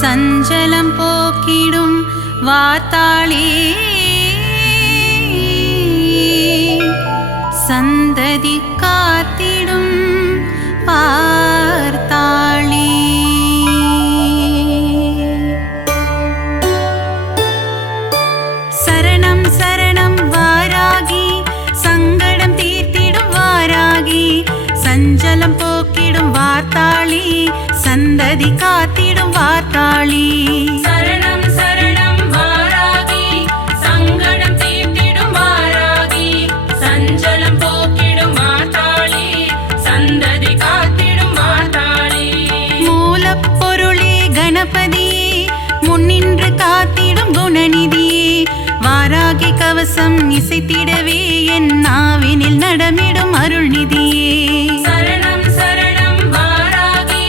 சஞ்சலம் போக்கிடும் வார்த்தாளி சந்ததி காத்திடும் பார்த்தாளி. சரணம் சரணம் வாராகி சங்கடம் தீர்த்திடும் வாராகி சஞ்சலம் போக்கிடும் வார்த்தாளி சந்ததி காத்திடும் வார்த்தாளி. சரணம் சரணம் வாராகி சங்கடம் தீர்த்திடும் வாராகி சஞ்சலம் போக்கிடும் வார்த்தாளி சந்ததி காத்திடும் வார்த்தாளி. மூலப்பொருளே கணபதியே முன்னின்று காத்திடும் குணநிதியே வாராகி கவசம் இசைத்திடவே என் நாவினில் நடமிடும் அருள்நிதியே. சரணம் சரணம் வாராகி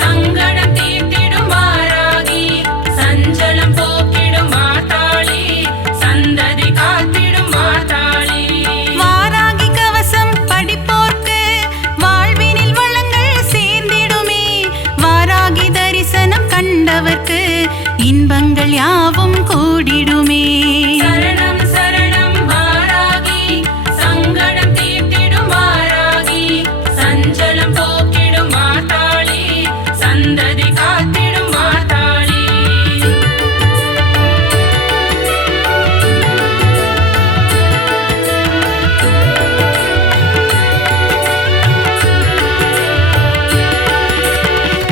சங்கடம் தீர்த்திடும் வாராகி சஞ்சலம் போக்கிடும் வார்த்தாளி சந்ததி காத்திடும் வார்த்தாளி. வாராகி கவசம் படிப்போர்க்கு வாழ்வினில் வளங்கள் சேர்ந்திடுமே வாராகி தரிசனம் கண்டவர்க்கு இன்பங்கள் யாவும் கூடிடுமே. சரணம் சரணம் வாராகி சங்கடம் தீர்த்திடும் வாராகி சஞ்சலம் போக்கிடும் வார்த்தாளி சந்ததி காத்திடும் வார்த்தாளி.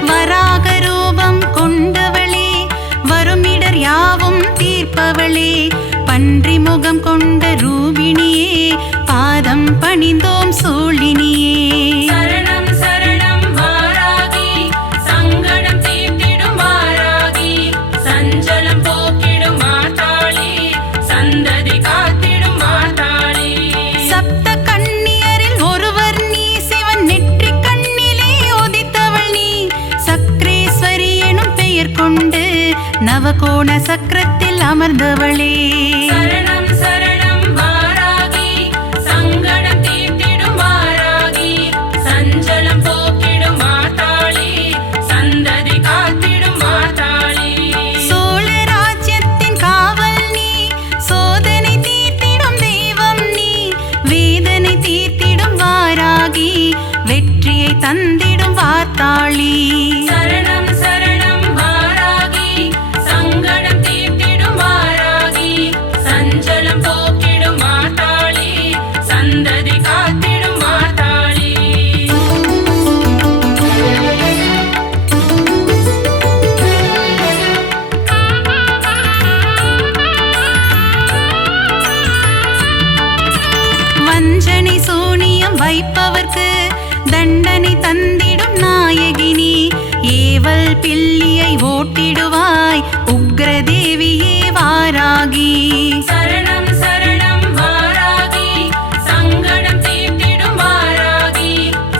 வராக ரூபம் கொண்டவளே வருமிடர் யாவும் தீர்ப்பவளே பன்றி முகம் கொண்ட ரூபிணியே பாதம் பணிந்தோம் சூழினியே. சரணம் சரணம் வாராகி சங்கடம் தீர்த்திடும் வாராகி சஞ்சலம் போக்கிடும் வார்த்தாளி சந்ததி காத்திடும் வார்த்தாளி. சப்த கன்னியரில் ஒருவர் நீ சிவன் நெற்றி கண்ணிலே உதித்தவள் நீ சக்ரேஸ்வரி எனும் பெயர் கொண்டு நவகோண சக்கரத்தில் அமர்ந்தவளே. சரணம் சரணம் வாராகி சங்கடம் தீர்த்திடும் வாராகி சஞ்சலம் போக்கிடும் வார்த்தாளி சந்ததி காத்திடும் வார்த்தாளி. சோழ ராஜ்யத்தின் காவல் நீ சோதனை தீர்த்திடும் தெய்வம் நீ வேதனை தீர்த்திடும் வாராகி வெற்றியை தந்திடும் வார்த்தாளி. சரணம் சரணம் வாராகி சங்கடம் தீர்த்திடும் வாராகி சஞ்சலம் போக்கிடும் வார்த்தாளி சந்ததி காத்திடும் வார்த்தாளி. வஞ்சனை சூனியம் வைப்பவர்க்கு தண்டனை தந்திடும் நாயகினி ஏவல் பில்லியை ஓட்டிடுவாய் உக்ரதேவியே வாராகி. சரணம் சரணம் வாராகி சங்கடம் தீர்த்திடும் வாராகி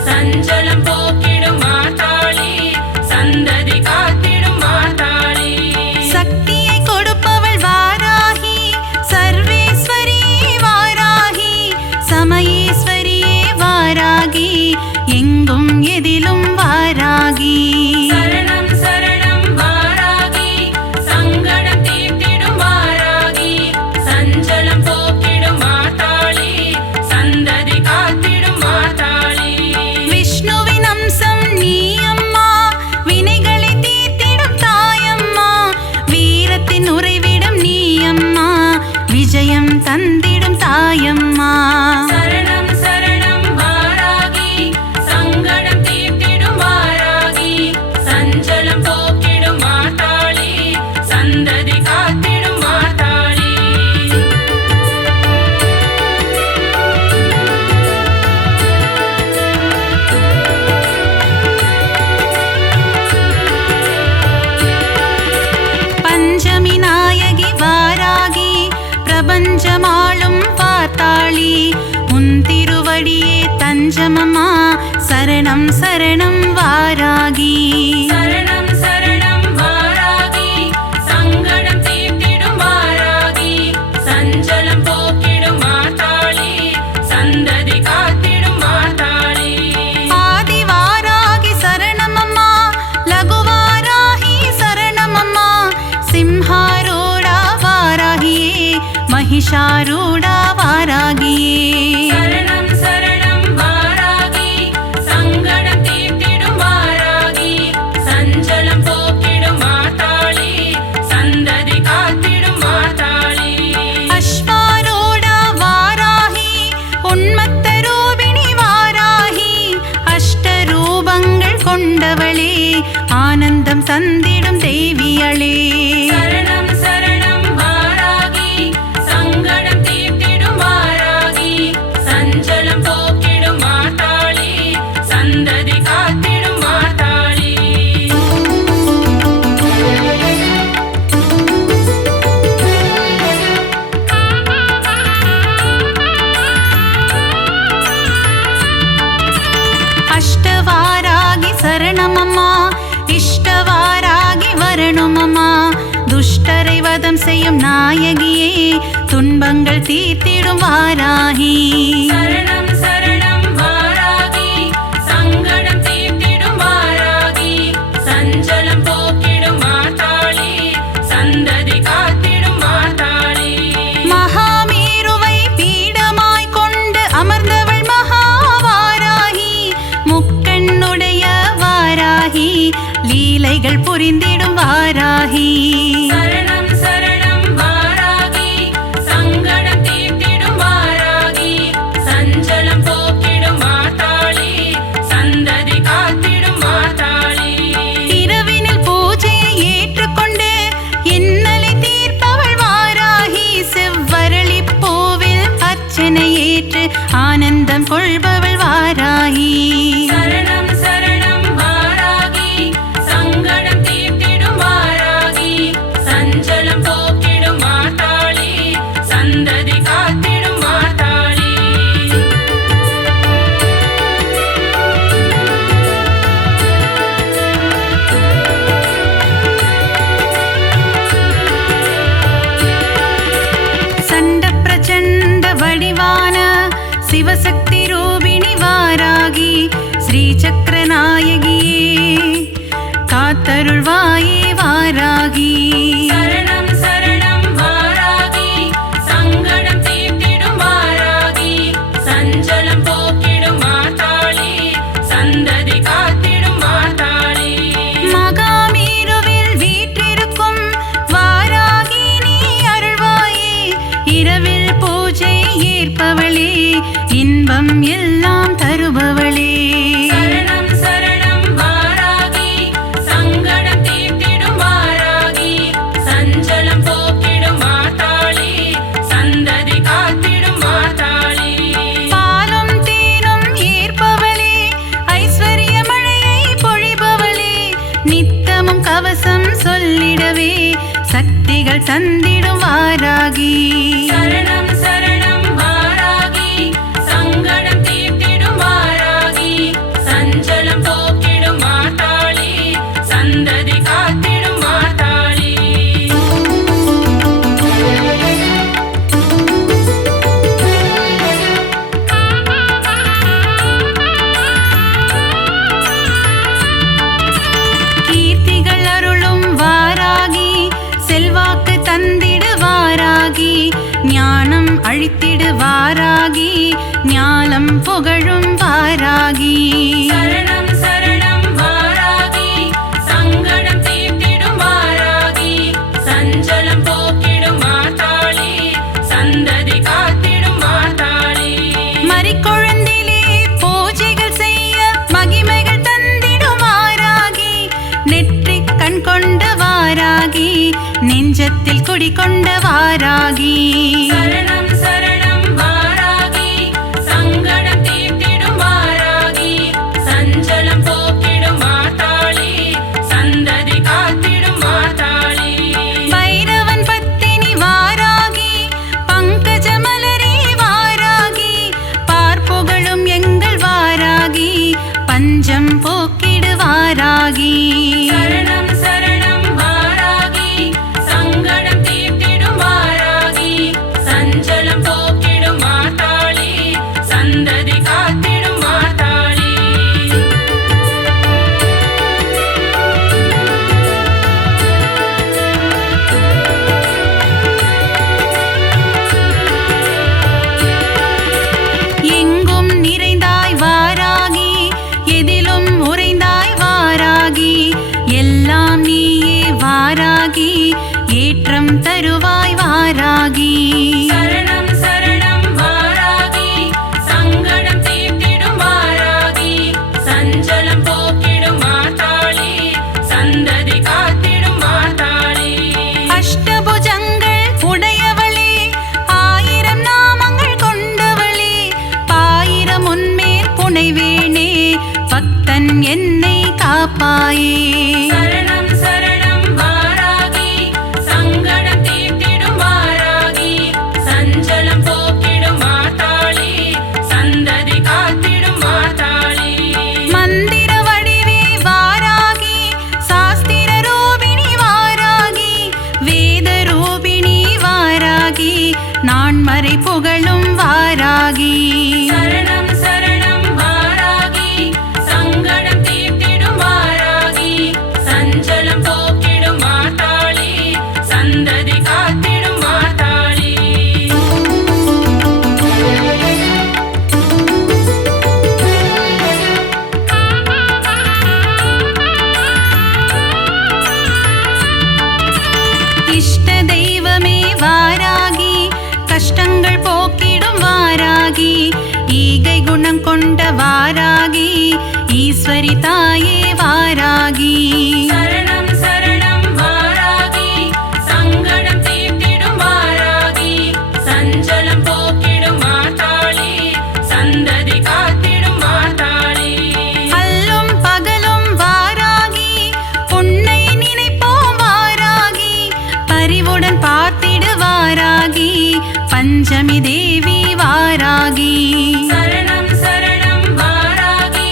சஞ்சலம் போக்கிடும் வார்த்தாளி சந்ததி காத்திடும் வார்த்தாளி. சக்தியை கொடுப்பவள் வாராகி சர்வேஸ்வரியே வாராகி சமயேஸ்வரியே வாராகி எங்கும் எதிலும் வாராகி. சரணம் சரணம் வாராகி சங்கடம் தீர்த்திடும் வாராகி சஞ்சலம் போக்கிடும் வார்த்தாளி சந்ததி காத்திடும் வார்த்தாளி. விஷ்ணுவின் அம்சம் நீ அம்மா வினைகளை தீர்த்திடும் தாயம்மா வீரத்தின் உறைவிடம் நீ அம்மா விஜயம் தந்திடும் தாயம்மா. சரணம் சரணம் வாராகி சங்கடம் தீர்த்திடும் வாராகி சஞ்சலம் போக்கிடும் வார்த்தாளி சந்ததி காத்திடும் வார்த்தாளி. பஞ்சமி நாயகி வாராகி பிரபஞ்சமாளும் பார்த்தாளி உன் திருவடியே தஞ்சமம்மா சரணம் சரணம் வாராகி. சரணம் சரணம் வாராகி சங்கடம் தீர்த்திடும் வாராகி சஞ்சலம் போக்கிடும் வார்த்தாளி சந்ததி காத்திடும் வார்த்தாளி. ஆதி வாராகி சரணமம்மா லகு வாராகி சரணமம்மா महिषारूढा वारागिये சரணம் சரணம் வாராகி சங்கடம் தீர்த்திடும் வாராகி சஞ்சலம் போக்கிடும் மாதாளி சந்ததி காத்திடும் மாதாளி अश्वारूढा वाराहि उन्मत्तरूपिणि वाराहि अष्टरूपங்கள் கொண்டவளே ஆனந்தம் தந்திடும் தேவியளே சரணம் சரணம் வாராகி சங்கடம் தீர்த்திடும் வாராகி சஞ்சலம் போக்கிடும் மாதாளி சந்ததி காத்திடும் மாதாளி अष्टवारागि சரணமம்மா இஷ்டவாராகி வரணுமம்மா துஷ்டரை வதம் செய்யும் நாயகியே துன்பங்கள் தீர்த்திடும் வாராகி சரணம் சரணம் வாராகி சங்கடம் தீர்த்திடும் வாராகி சஞ்சலம் போக்கிடும் மாதாளி சந்ததி காத்திடும் மாதாளி மகாமேருவை பீடமாய் கொண்டு அமர்ந்தவள் மகாவாராகி முக்கண்ணுடைய வாராகி லீலைகள் புரிந்திடும் வாராகி சரணம் சரணம் வாராகி சங்கடம் தீர்த்திடும் வாராகி சஞ்சலம் போக்கிடும் மாதாளி சந்ததி காத்திடும் மாதாளி இரவினில் பூஜையை ஏற்றுக்கொண்டு இன்னலை தீர்ப்பவள் வாராகி செவ்வரளி பூவில் அர்ச்சனை ஏற்று ஆனந்தம் கொள்பவள் வாராகி சரணம் சரணம் வாராகி சங்கடம் தீர்த்திடும் வாராகி சஞ்சலம் போக்கிடும் மாதாளி சந்ததி காத்திடும் மாதாளி சண்ட பிரச்சண்ட வடிவான சிவசக்தி ரூபிணி வாராகி ஸ்ரீ சக்கரநாயகியே காத்தருள்வாயே வாராகி சரணம் சரணம் வாராகி சங்கடம் தீர்த்திடும் வாராகி சஞ்சலம் போக்கிடும் மாதாளி சந்ததி காத்திடும் மாதாளி மகாமேருவில் வீற்றிருக்கும் வாராகி நீ அருள்வாயே இரவில் பூஜை ஏற்பவளே இன்பம் எல்லாம் தருபவளே சரணம் சரணம் வாராகி சங்கடம் தீர்த்திடும் வாராகி சஞ்சலம் போக்கிடும் மாதாளி சந்ததி காத்திடும் மாதாளி பாலும் தேனும் ஏற்பவளே ஐஸ்வர்ய மழையை பொழிபவளே நித்தமும் கவசம் சொல்லிடவே சக்திகள் தந்திடும் வாராகி சரணம் சரணம் வாராகி சங்கடம் தீர்த்திடும் வாராகி சஞ்சலம் போக்கிடும் மாதாளி சந்ததி காத்திடும் மாதாளி கீர்த்திகள் அருளும் வாராகி செல்வாக்கு தந்திடு வாராகி ஞானம் அழித்திடு வாராகி ஞாலம் புகழும் வாராகி சரணம் சரணம் வாராகி சங்கடம் தீர்த்திடும் வாராகி சஞ்சலம் போக்கிடும் மாதாளி சந்ததி காத்திடும் மாதாளி மறிக்கொழுந்திலே பூஜைகள் செய்ய மகிமைகள் தந்திடும் வாராகி நெற்றிக் கண் கொண்ட வாராகி நெஞ்சத்தில் குடிகொண்ட வாராகி சரணம் சரணம் வாராகி சங்கடம் தீர்த்திடும் வாராகி சஞ்சலம் போக்கிடும் மாதாளி சந்ததி காத்திடும் மாதாளி பைரவன் பத்தினி வாராகி பங்கஜ மலரே வாராகி பார்ப்புகழும் எங்கள் வாராகி பஞ்சம் போக்கிடு வாராகி சரணம் சரணம் வாராகி சங்கடம் தீர்த்திடும் வாராகி வாராகி ஏற்றம் தருவாய் வாராகி. சரணம் சரணம் வாராகி சங்கடம் தீர்த்திடும் வாராகி சஞ்சலம் போக்கிடும் மாதாளி சந்ததி காத்திடும் மாதாளி. அஷ்டபுஜங்கள் உடையவளே ஆயிரம் நாமங்கள் கொண்டவளே பாயிரம் உன்மேல் புனைவேனே பக்தன் என்னை காப்பாயே. சரணம் சரணம் வாராகி சங்கடம் தீர்த்திடும் வாராகி சஞ்சலம் போக்கிடும் மாதாளி சந்ததி காத்திடும் மாதாளி. மந்திர வடிவே வாராகி சாஸ்திர ரூபிணி வாராகி வேத ரூபிணி வாராகி நான்மறை புகழும் வாராகி. சரணம் சரணம் வாராகி சங்கடம் தீர்த்திடும் வாராகி சஞ்சலம் போக்கிடும் மாதாளி சந்ததி காத்திடும் மாதாளி. இஷ்ட தெய்வமே வாராகி கஷ்டங்கள் போக்கிடும் வாராகி ஈகை குணம் கொண்ட வாராகி ஈஸ்வரி தாயே வாராகி. சரணம் சரணம் வாராகி சங்கடம் தீர்த்திடும் வாராகி சஞ்சலம் போக்கிடும் மாதாளி சந்ததி காத்திடும் மாதாளி. அல்லும் பகலும் வாராகி உன்னை நினைப்போம் வாராகி பரிவுடன் பார்த்திடு வாராகி பஞ்சமி தேவி வாராகி. சரணம் சரணம் வாராகி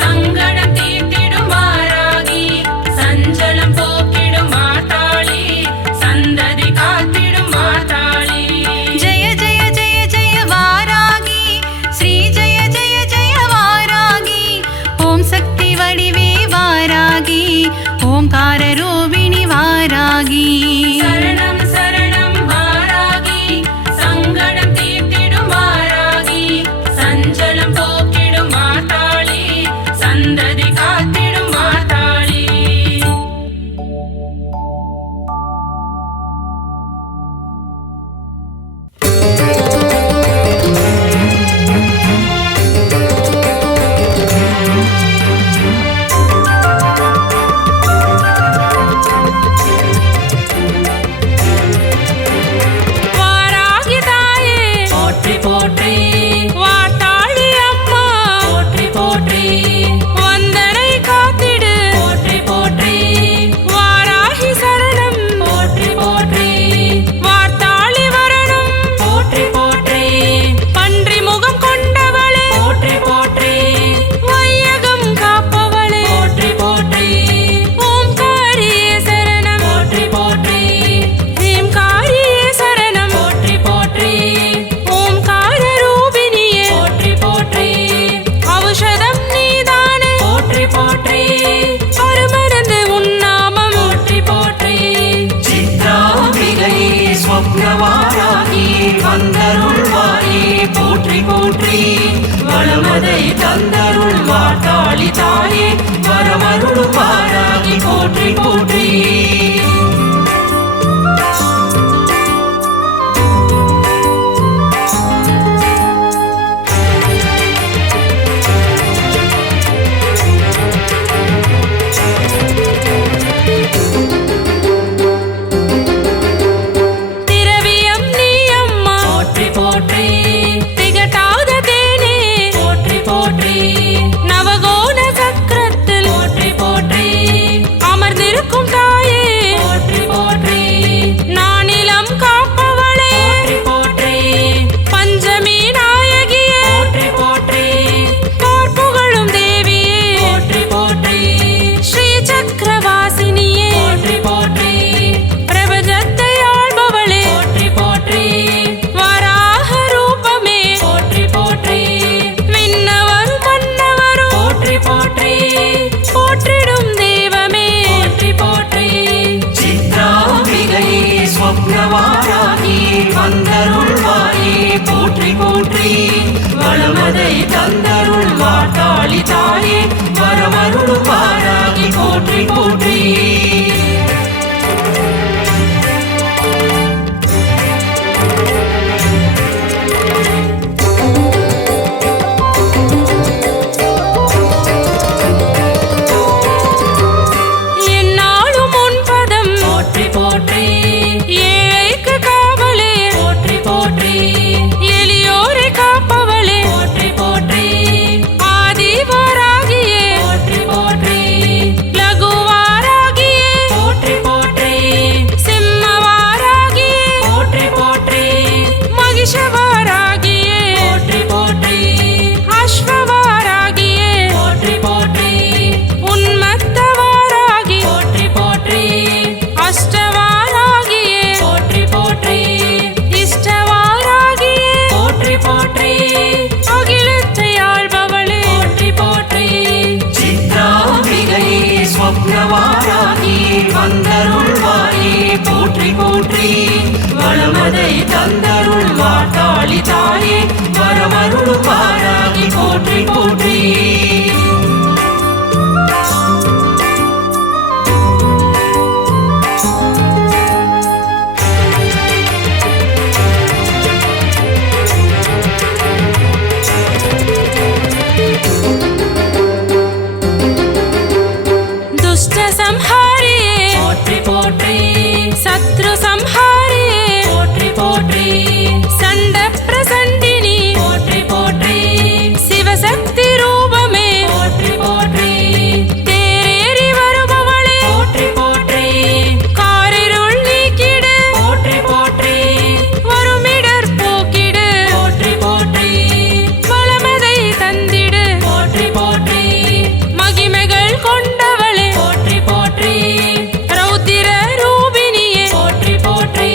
சங்கடம் தீர்த்திடும் வாராகி சஞ்சலம் போக்கிடும் மாதாளி சந்ததி காத்திடும் மாதாளி. ஜெய ஜெய ஜெய ஜெய வாராகி ஸ்ரீ ஜெய ஜெய ஜெய வாராகி ஓம் சக்தி வடிவே வாராகி ஓம்கார ரூபிணி வாராகி. சரணம் சரணம் வாராகி சங்கடம் தீர்த்திடும் வாராகி சஞ்சலம் போக்கிடும் மாதாளி சந்ததி காத்திடும் மாதாளி. வாராகி தாயே போற்றி போற்றி வாட்டாளி அம்மா போற்றி போற்றி வந்தனை காத்திடு போற்றி போற்றி வாராகி சரணம் போற்றி போற்றி வார்த்தாளி வரணும் போற்றி போற்றி பன்றி முகம் கொண்டவளே போற்றி போற்றி வையகம் காப்பவளே போற்றி போற்றி ஓம்காரியே சரணம் போற்றி போற்றி ஹீம்காரியே சரணம் போற்றி போற்றி ஓம்கார ரூபிணியே போற்றி போற்றி ஔஷதம் நீதானே போற்றி போற்றி அருமருந்து உன்னாமம் போற்றி போற்றி சித்ராம்பிகை ஸ்வப்னவாராகி வந்தருள்வாயே போற்றி போற்றி வளமதை தந்தருள் மாட்டாளி தாயே வரமருளும் வாராகி போற்றி போற்றி. திரவியம் நீ அம்மா போற்றி போற்றி திகட்டாத தேனே போற்றி போற்றி நவகோண சக்கரத்தில் போற்றி போற்றி அமர்ந்திருக்கும் தாயே போற்றி போற்றி நானிலம் காப்பவளே போற்றி போற்றி பஞ்சமி நாயகியே போற்றி போற்றி போர்ப்புகழும் தேவியே போற்றி போற்றி ஸ்ரீ சக்கரவாசினியே போற்றி போற்றி பிரபஞ்சத்தை ஆள்பவளே போற்றி போற்றி வராக ரூபமே போற்றி போற்றி விண்ணவரும் மன்னவரும் போற்றி போற்றி போற்றிடும் தெய்வமே போற்றி போற்றி சித்ராம்பிகை ஸ்வப்னவாராகி வந்தருள்வாயே போற்றி போற்றி வளமதை தந்தருள் மாட்டாளி தாயே வரமருளும் வாராகி போற்றி போற்றி. போற்றி போற்றி வளமதை தந்தருள் வாட்டாளி தாயே வரமருளும் வாராகி போற்றி போற்றி दुष्ट संहारिये போற்றி போற்றி शत्रु संहारिये போற்றி போற்றி संड प्रसंडिनी போற்றி போற்றி शिवशक्ति रूपमे போற்றி போற்றி தேரேறி வருபவளே போற்றி போற்றி காரிருள் நீக்கிடு போற்றி போற்றி வருமிடர் போக்கிடு போற்றி போற்றி வளமதை தந்திடு போற்றி போற்றி மகிமைகள் கொண்டவளே போற்றி போற்றி ரௌத்திர ரூபினியே போற்றி போற்றி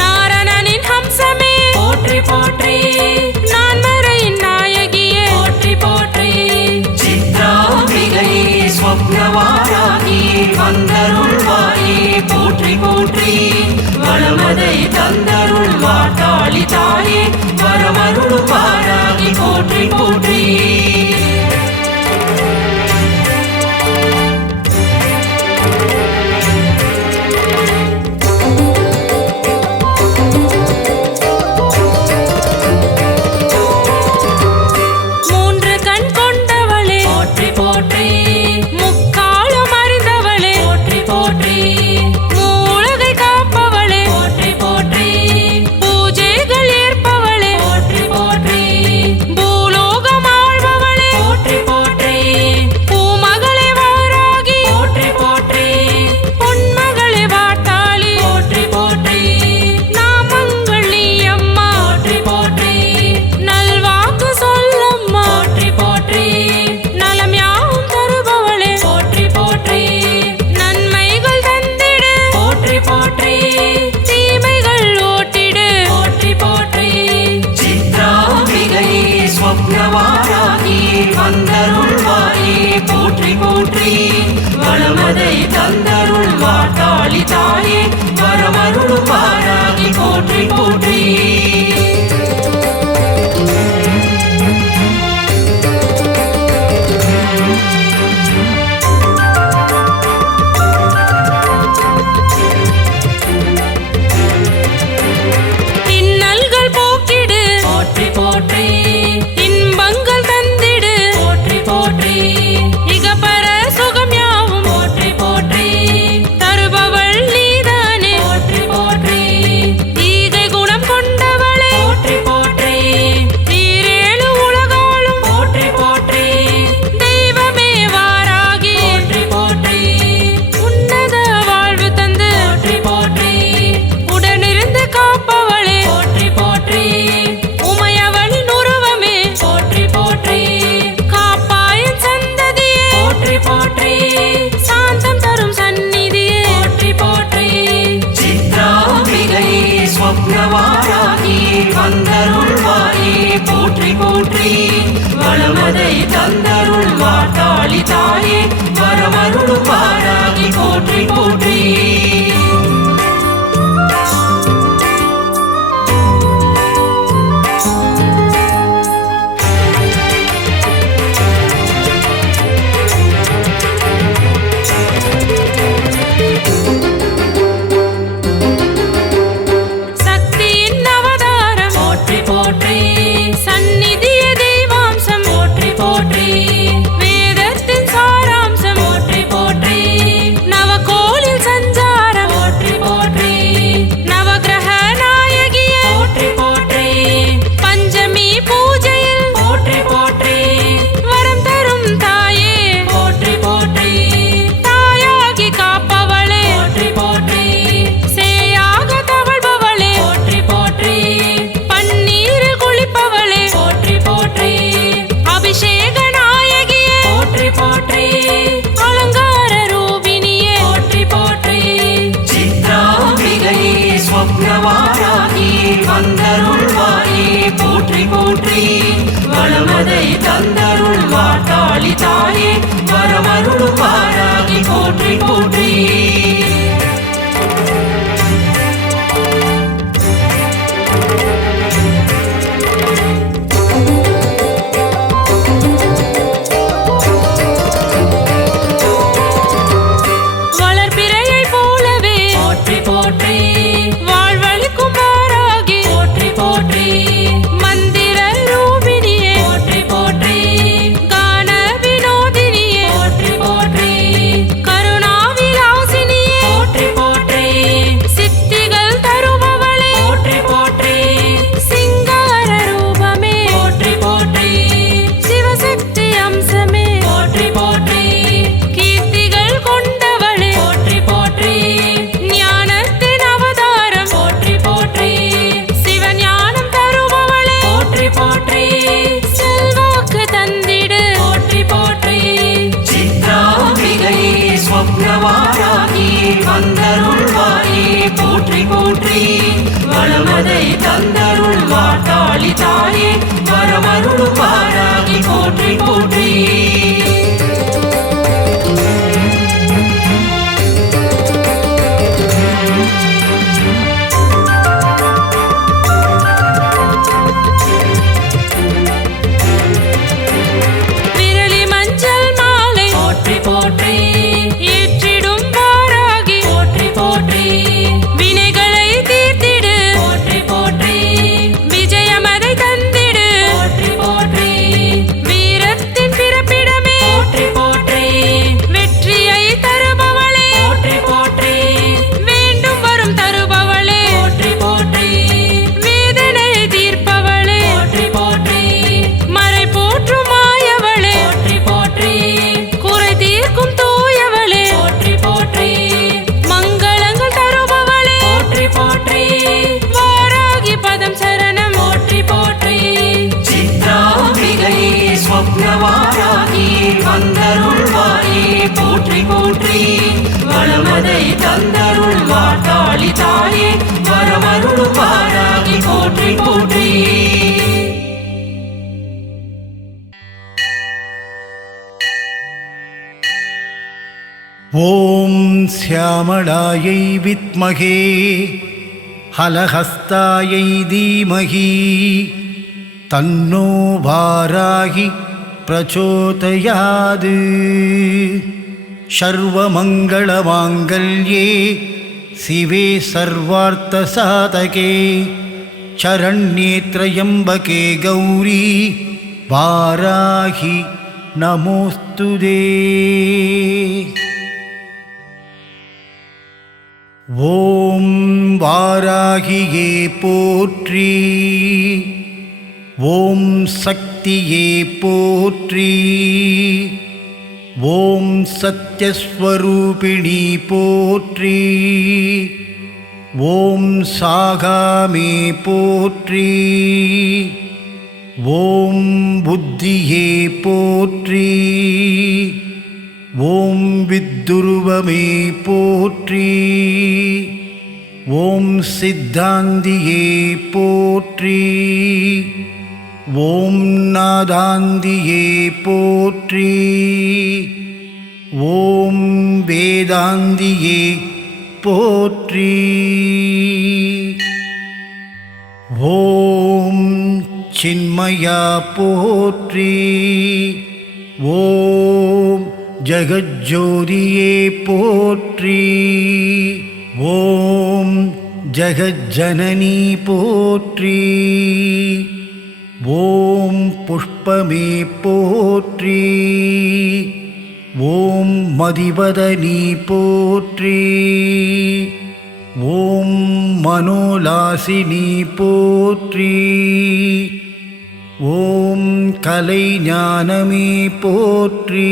நாரணனின் ஹம்சமே போற்றி போற்றி நான்மறையின் நாயகியே போற்றி போற்றி சித்ராம்பிகை ஸ்வப்னவாராகி வந்தருள்வாயே போற்றி போற்றி வளமதை தந்தருள் வாட்டாளி தாயே வரமருளும் வாராகி போற்றி போற்றி மூன்று கண் கொண்டவளே போற்றி போற்றி முக்காலம் அறிந்தவளே போற்றி போற்றி மூலகை காப்பவளே போற்றி போற்றி பூஜைகள் ஏற்பவளே போற்றி போற்றி பூலோகம் ஆள்பவளே போற்றி போற்றி பூமகளே வாராகி போற்றி போற்றி பொன்மகளே வாட்டாளி போற்றி போற்றி நாமங்கள் நீ அம்மா போற்றி போற்றி நல்வாக்கு சொல்லம்மா போற்றி போற்றி நலம் யாவும் தருபவளே போற்றி போற்றி நன்மைகள் தந்திடு போற்றி போற்றி தீமைகள் ஓட்டிடு போற்றி போற்றி சித்ராம்பிகை ஸ்வப்னவாராகி வந்தருள்வாயே போற்றி போற்றி வளமதை தந்தருள் வாட்டாளி தாயே வரமருளும் வாராகி போற்றி போற்றி இன்னல்கள் போக்கிடு போற்றி போற்றி இன்பங்கள் தந்திடு போற்றி போற்றி இகபர சுகம் யாவும் போற்றி போற்றி தருபவள் நீதானே போற்றி போற்றி ஈகை குணம் கொண்டவளே போற்றி போற்றி நீரேழு உலகாளும் போற்றி போற்றி தெய்வமே வாராகி போற்றி போற்றி உன்னத வாழ்வு தந்து போற்றி போற்றி உடனிருந்து காப்பவளே போற்றி போற்றி உமையவளின் உருவமே போற்றி போற்றி காப்பாயின் சந்ததியே போற்றி போற்றி சாந்தம் தரும் சந்நிதியே போற்றி போற்றி சித்ராம்பிகை ஸ்வப்னவாராகி வந்தருள்வாயே போற்றி போற்றி வளமதை தந்தருள் வாட்டாளி தாயே வரமருளும் வாராகி போற்றி போற்றி சக்தியின் அவதாரம் போற்றி போற்றி சந்நிதியே தெய்வாம்சம் போற்றி போற்றி வேதத்தின் சாராம்சம் போற்றி போற்றி நவகோலில் சஞ்சாரம் போற்றி போற்றி நவகிரக நாயகியே போற்றி போற்றி பஞ்சமி பூஜையில் போற்றி போற்றி வரம் தரும் தாயே போற்றி போற்றி தாயாகி காப்பவளே போற்றி போற்றி சேயாக தவழ்பவளே போற்றி போற்றி பன்னீரில் குளிப்பவளே போற்றி போற்றி அபிஷேக நாயகியே போற்றி போற்றி அலங்கார ரூபினியே போற்றி போற்றி சித்ராம்பிகை ஸ்வப்னவாராகி வந்தருள்வாயே போற்றி போற்றி வளமதை தந்தருள் வாட்டாளி தாயே வரமருளும் வாராகி போற்றி போற்றி போற்றி போற்றி வளமதை தந்தருள் வாட்டாளி தாயே வரமருளும் வாராகி போற்றி போற்றி போற்றி போற்றி வளமதை தந்தருள் வாட்டாளி தாயே வரமருளும் வாராகி போற்றி போற்றி ஓம் ஸ்யாமளாயை வித்மகே ஹலஹஸ்தாயை தீமகி தன்னோ வாராகி பிரச்சோதயாது சர்வமங்களமாங்கல்யே சிவே சர்வார்த்தசாதகே சரண்யே த்ரயம்பகே கௌரி வாராகி நமோஸ்துதே. ஓம் வாராகியே போற்றி, ஓம் சக்தியே போற்றி, ஓம் சத்யஸ்வரூபிணி போற்றி, ஓம் சாகாமே போற்றி, ஓம் புத்தியே போற்றி, ஓம் வித்துருவமே போற்றி, ஓம் சித்தாந்தியே போற்றி, ஓம் நாதாந்தியே போற்றி, ஓம் வேதாந்தியே போற்றி, ஓம் சின்மயா போற்றி, ஓம் ஜகஜ்ஜோதியே போற்றி, ஓம் ஜகஜ்ஜனனி போற்றி, ஓம் புஷ்பமே போற்றி, ஓம் மதிவதனி போற்றி, ஓம் மனோலாசினி போற்றி, ஓம் கலைஞானமே போற்றி,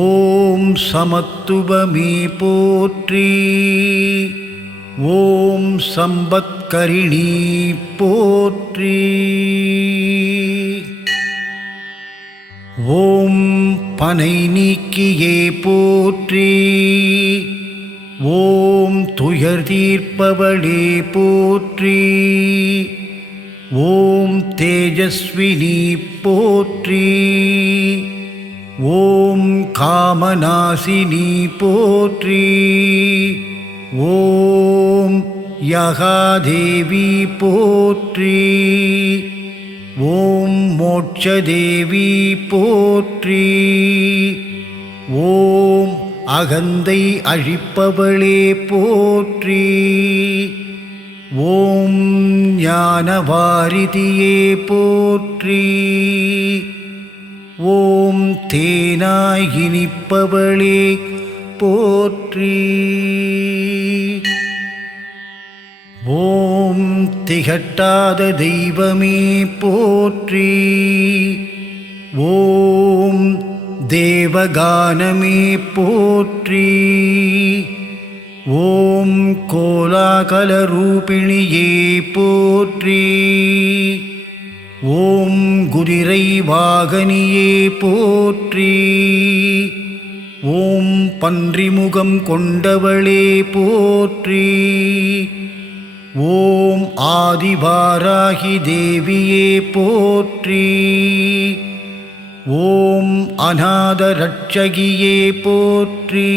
ஓம் சமத்துவமே போற்றி, ஓம் சம்பத்கரிணி போற்றி, ஓம் பனை நீக்கியே போற்றி, ஓம் துயர் தீர்ப்பவளே போற்றி, ஓம் தேஜஸ்வினி போற்றி, ஓம் காமநாசினி போற்றி, ஓம் யகாதேவி போற்றி, ஓம் மோட்சதேவி போற்றி, ஓம் அகந்தை அழிப்பவளே போற்றி, ஓம் ஞானவாரிதியே போற்றி, ஓம் தேனாய் இனிப்பவளே போற்றி, ஓம் திகட்டாத தெய்வமே போற்றி, ஓம் தேவகானமே போற்றி, ஓம் கோலாகலரூபிணியே போற்றி, ஓம் குதிரை வாகனியே போற்றி, ஓம் பன்றிமுகம் கொண்டவளே போற்றி. ஓம் ஆதிவாராகி தேவியே போற்றி. ஓம் அநாத ரட்சகியே போற்றி.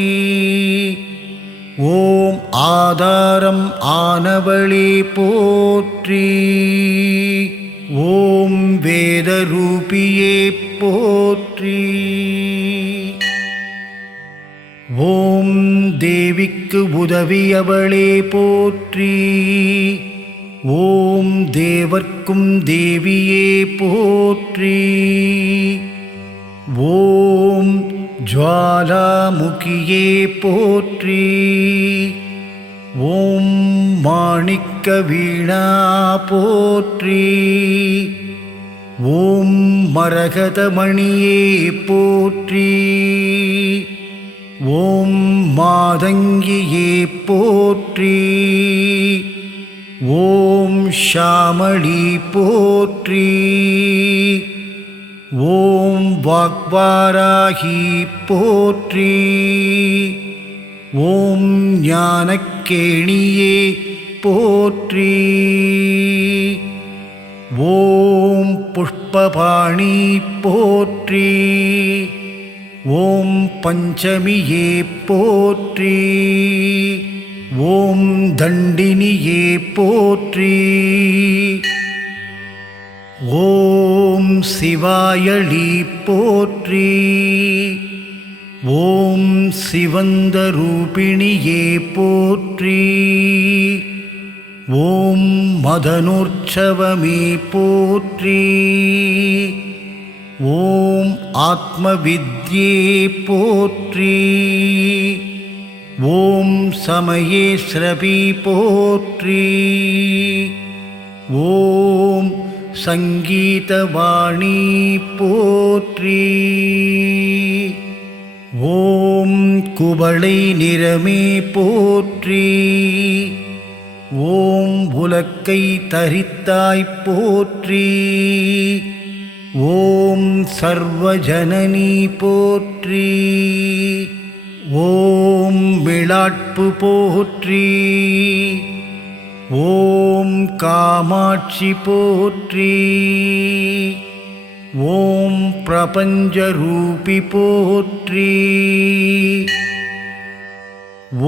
ஓம் ஆதாரம் ஆனவளே போற்றி. ஓம் வேதரூபியே போற்றி. ஓம் தேவிக்கு உதவியவளே போற்றி. ஓம் தேவர்க்கும் தேவியே போற்றி. ஓம் ஜ்வாலாமுகியே போற்றி. ஓம் மாணிக்க வீணா போற்றி. ஓம் மரகதமணியே போற்றி. ஓம் மாதங்கியே போற்றி. ஓம் ஷாமளி போற்றி. ஓம் வாக்வாராகி போற்றி. ஓம் ஞானக்கேணியே போற்றி. ஓம் புஷ்பபாணி போற்றி. ஓம் பஞ்சமியே போற்றி. ஓம் தண்டினியே போற்றி. ஓம் சிவாயளி போற்றி. ஓம் சிவந்த ரூபிணியே போற்றி. ஓம் மதனோற்சவமே போற்றி. ஓம் ஆத்மவித்யே போற்றி. ஓம் சமயேஸ்ரவி போற்றி. ஓம் சங்கீதவாணி போற்றி. ஓம் குவளை நிறமே போற்றி. ஓம் உலக்கை தரித்தாய் போற்றி. ஓம் சர்வஜனனி போற்றி. ஓம் விளாட்பு போற்றி. ஓம் காமாட்சி போற்றி. ஓம் பிரபஞ்சரூபி போற்றி.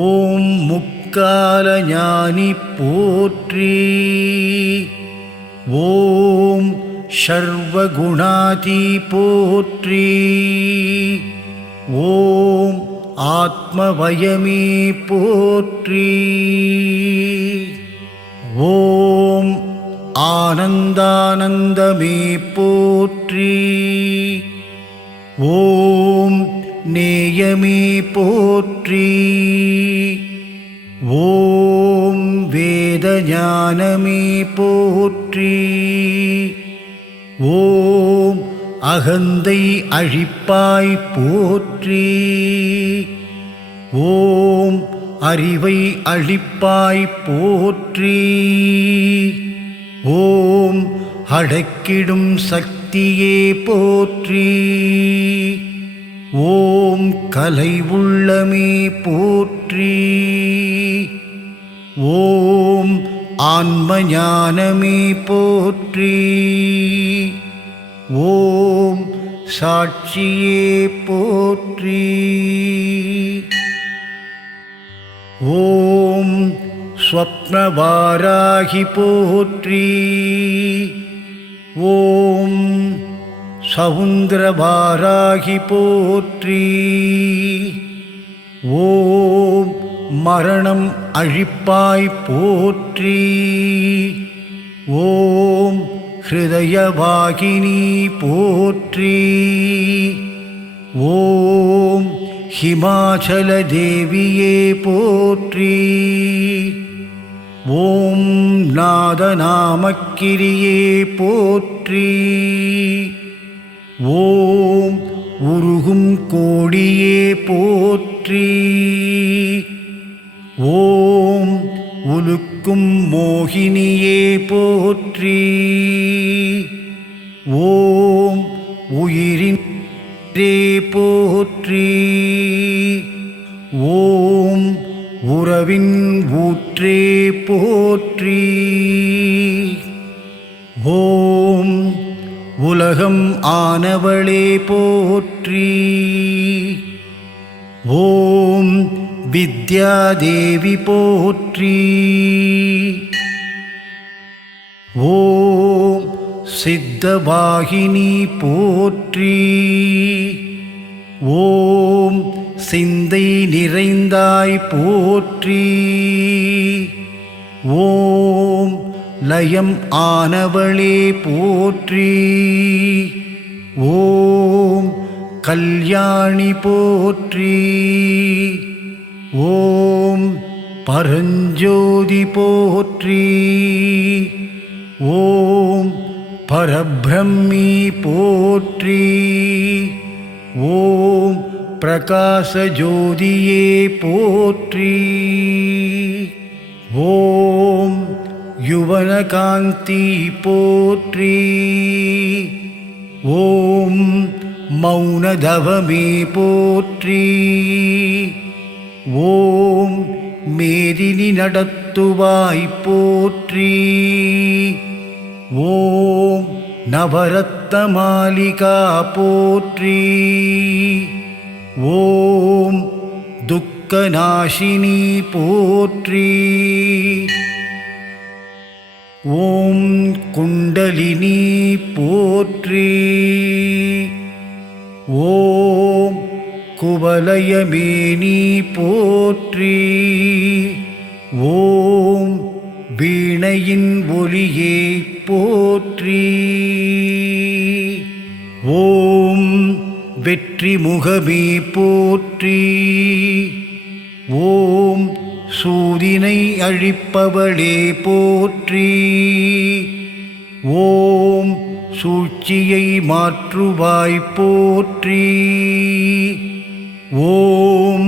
ஓம் முக்காலஞானி போற்றி. ஓம் சர்வகுணாதி போற்றி. ஓம் ஆத்மவயமே போற்றி. ஓம் ஆனந்தானந்தமே போற்றி. ஓம் நேயமே போற்றி. ஓம் வேதஞானமே போற்றி. ஓம் அகந்தை அழிப்பாய் போற்றி. ஓம் அறிவை அழிப்பாய் போற்றி. ஓம் அடக்கிடும் சக்தியே போற்றி. ஓம் கலை உள்ளமே போற்றி. ஓம் ஆன்மஞானமே போற்றி. ஓம் சாட்சியே போற்றி. ஓம் ஸ்வப்னவாராகி போற்றி. ஓம் சவுந்திரவாராகி போற்றி. ஓம் மரணம் அழிப்பாய் போற்றி. ஓம் ஹிருதயவாகினி போற்றி. ஓம் ஹிமாச்சல தேவியே போற்றி. ஓம் நாதநாமக்கிரியே போற்றி. ஓம் உருகும் கோடியே போற்றி. ஓம் உலுக்கும் மோகினியே போற்றி. ஓம் உயிரின் போற்றி. உறவின் ஊற்றே போற்றி. ஓம் உலகம் ஆனவளே போற்றி. ஓம் வித்யாதேவி போற்றி. ஓம் சித்தவாகினி போற்றி. ஓம் சிந்தை நிறைந்தாய் போற்றி. ஓம் லயம் ஆனவளே போற்றி. ஓம் கல்யாணி போற்றி. ஓம் பரஞ்சோதி போற்றி. ஓம் பரபிரம்மி போற்றி. ஓம் பிரகாசஜோதியே போற்றி. ஓம் யுவனகாந்தி போற்றி. ஓம் மௌனதவமே போற்றி. ஓம் மேதினி நடத்துவாய் போற்றி. ஓம் நவரத்ன மாலிகா போற்றி. ஓம் துக்கநாசினி போற்றி. ஓம் குண்டலினி போற்றி. ஓம் குவலயமேனி போற்றி. ஓம் வீணையின் ஒலியே போற்றி. ஓம் வெற்றி முகமே போற்றி. ஓம் சூதினை அழிப்பவளே போற்றி. ஓம் சூழ்ச்சியை மாற்றுவாய் போற்றி. ஓம்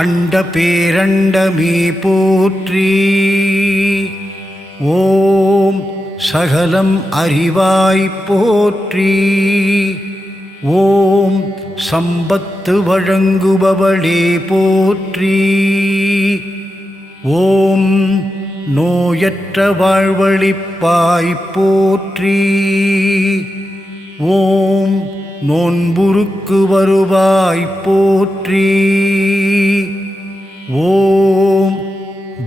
அண்ட பேரண்டமே போற்றி. ஓம் சகலம் அறிவாய் போற்றி. ஓம் சம்பத்து வழங்குபவளே போற்றி. ஓம் நோயற்ற வாழ்வளிப்பாய் போற்றி. ஓம் நோன்புருக்கு வருவாய் போற்றி. ஓம்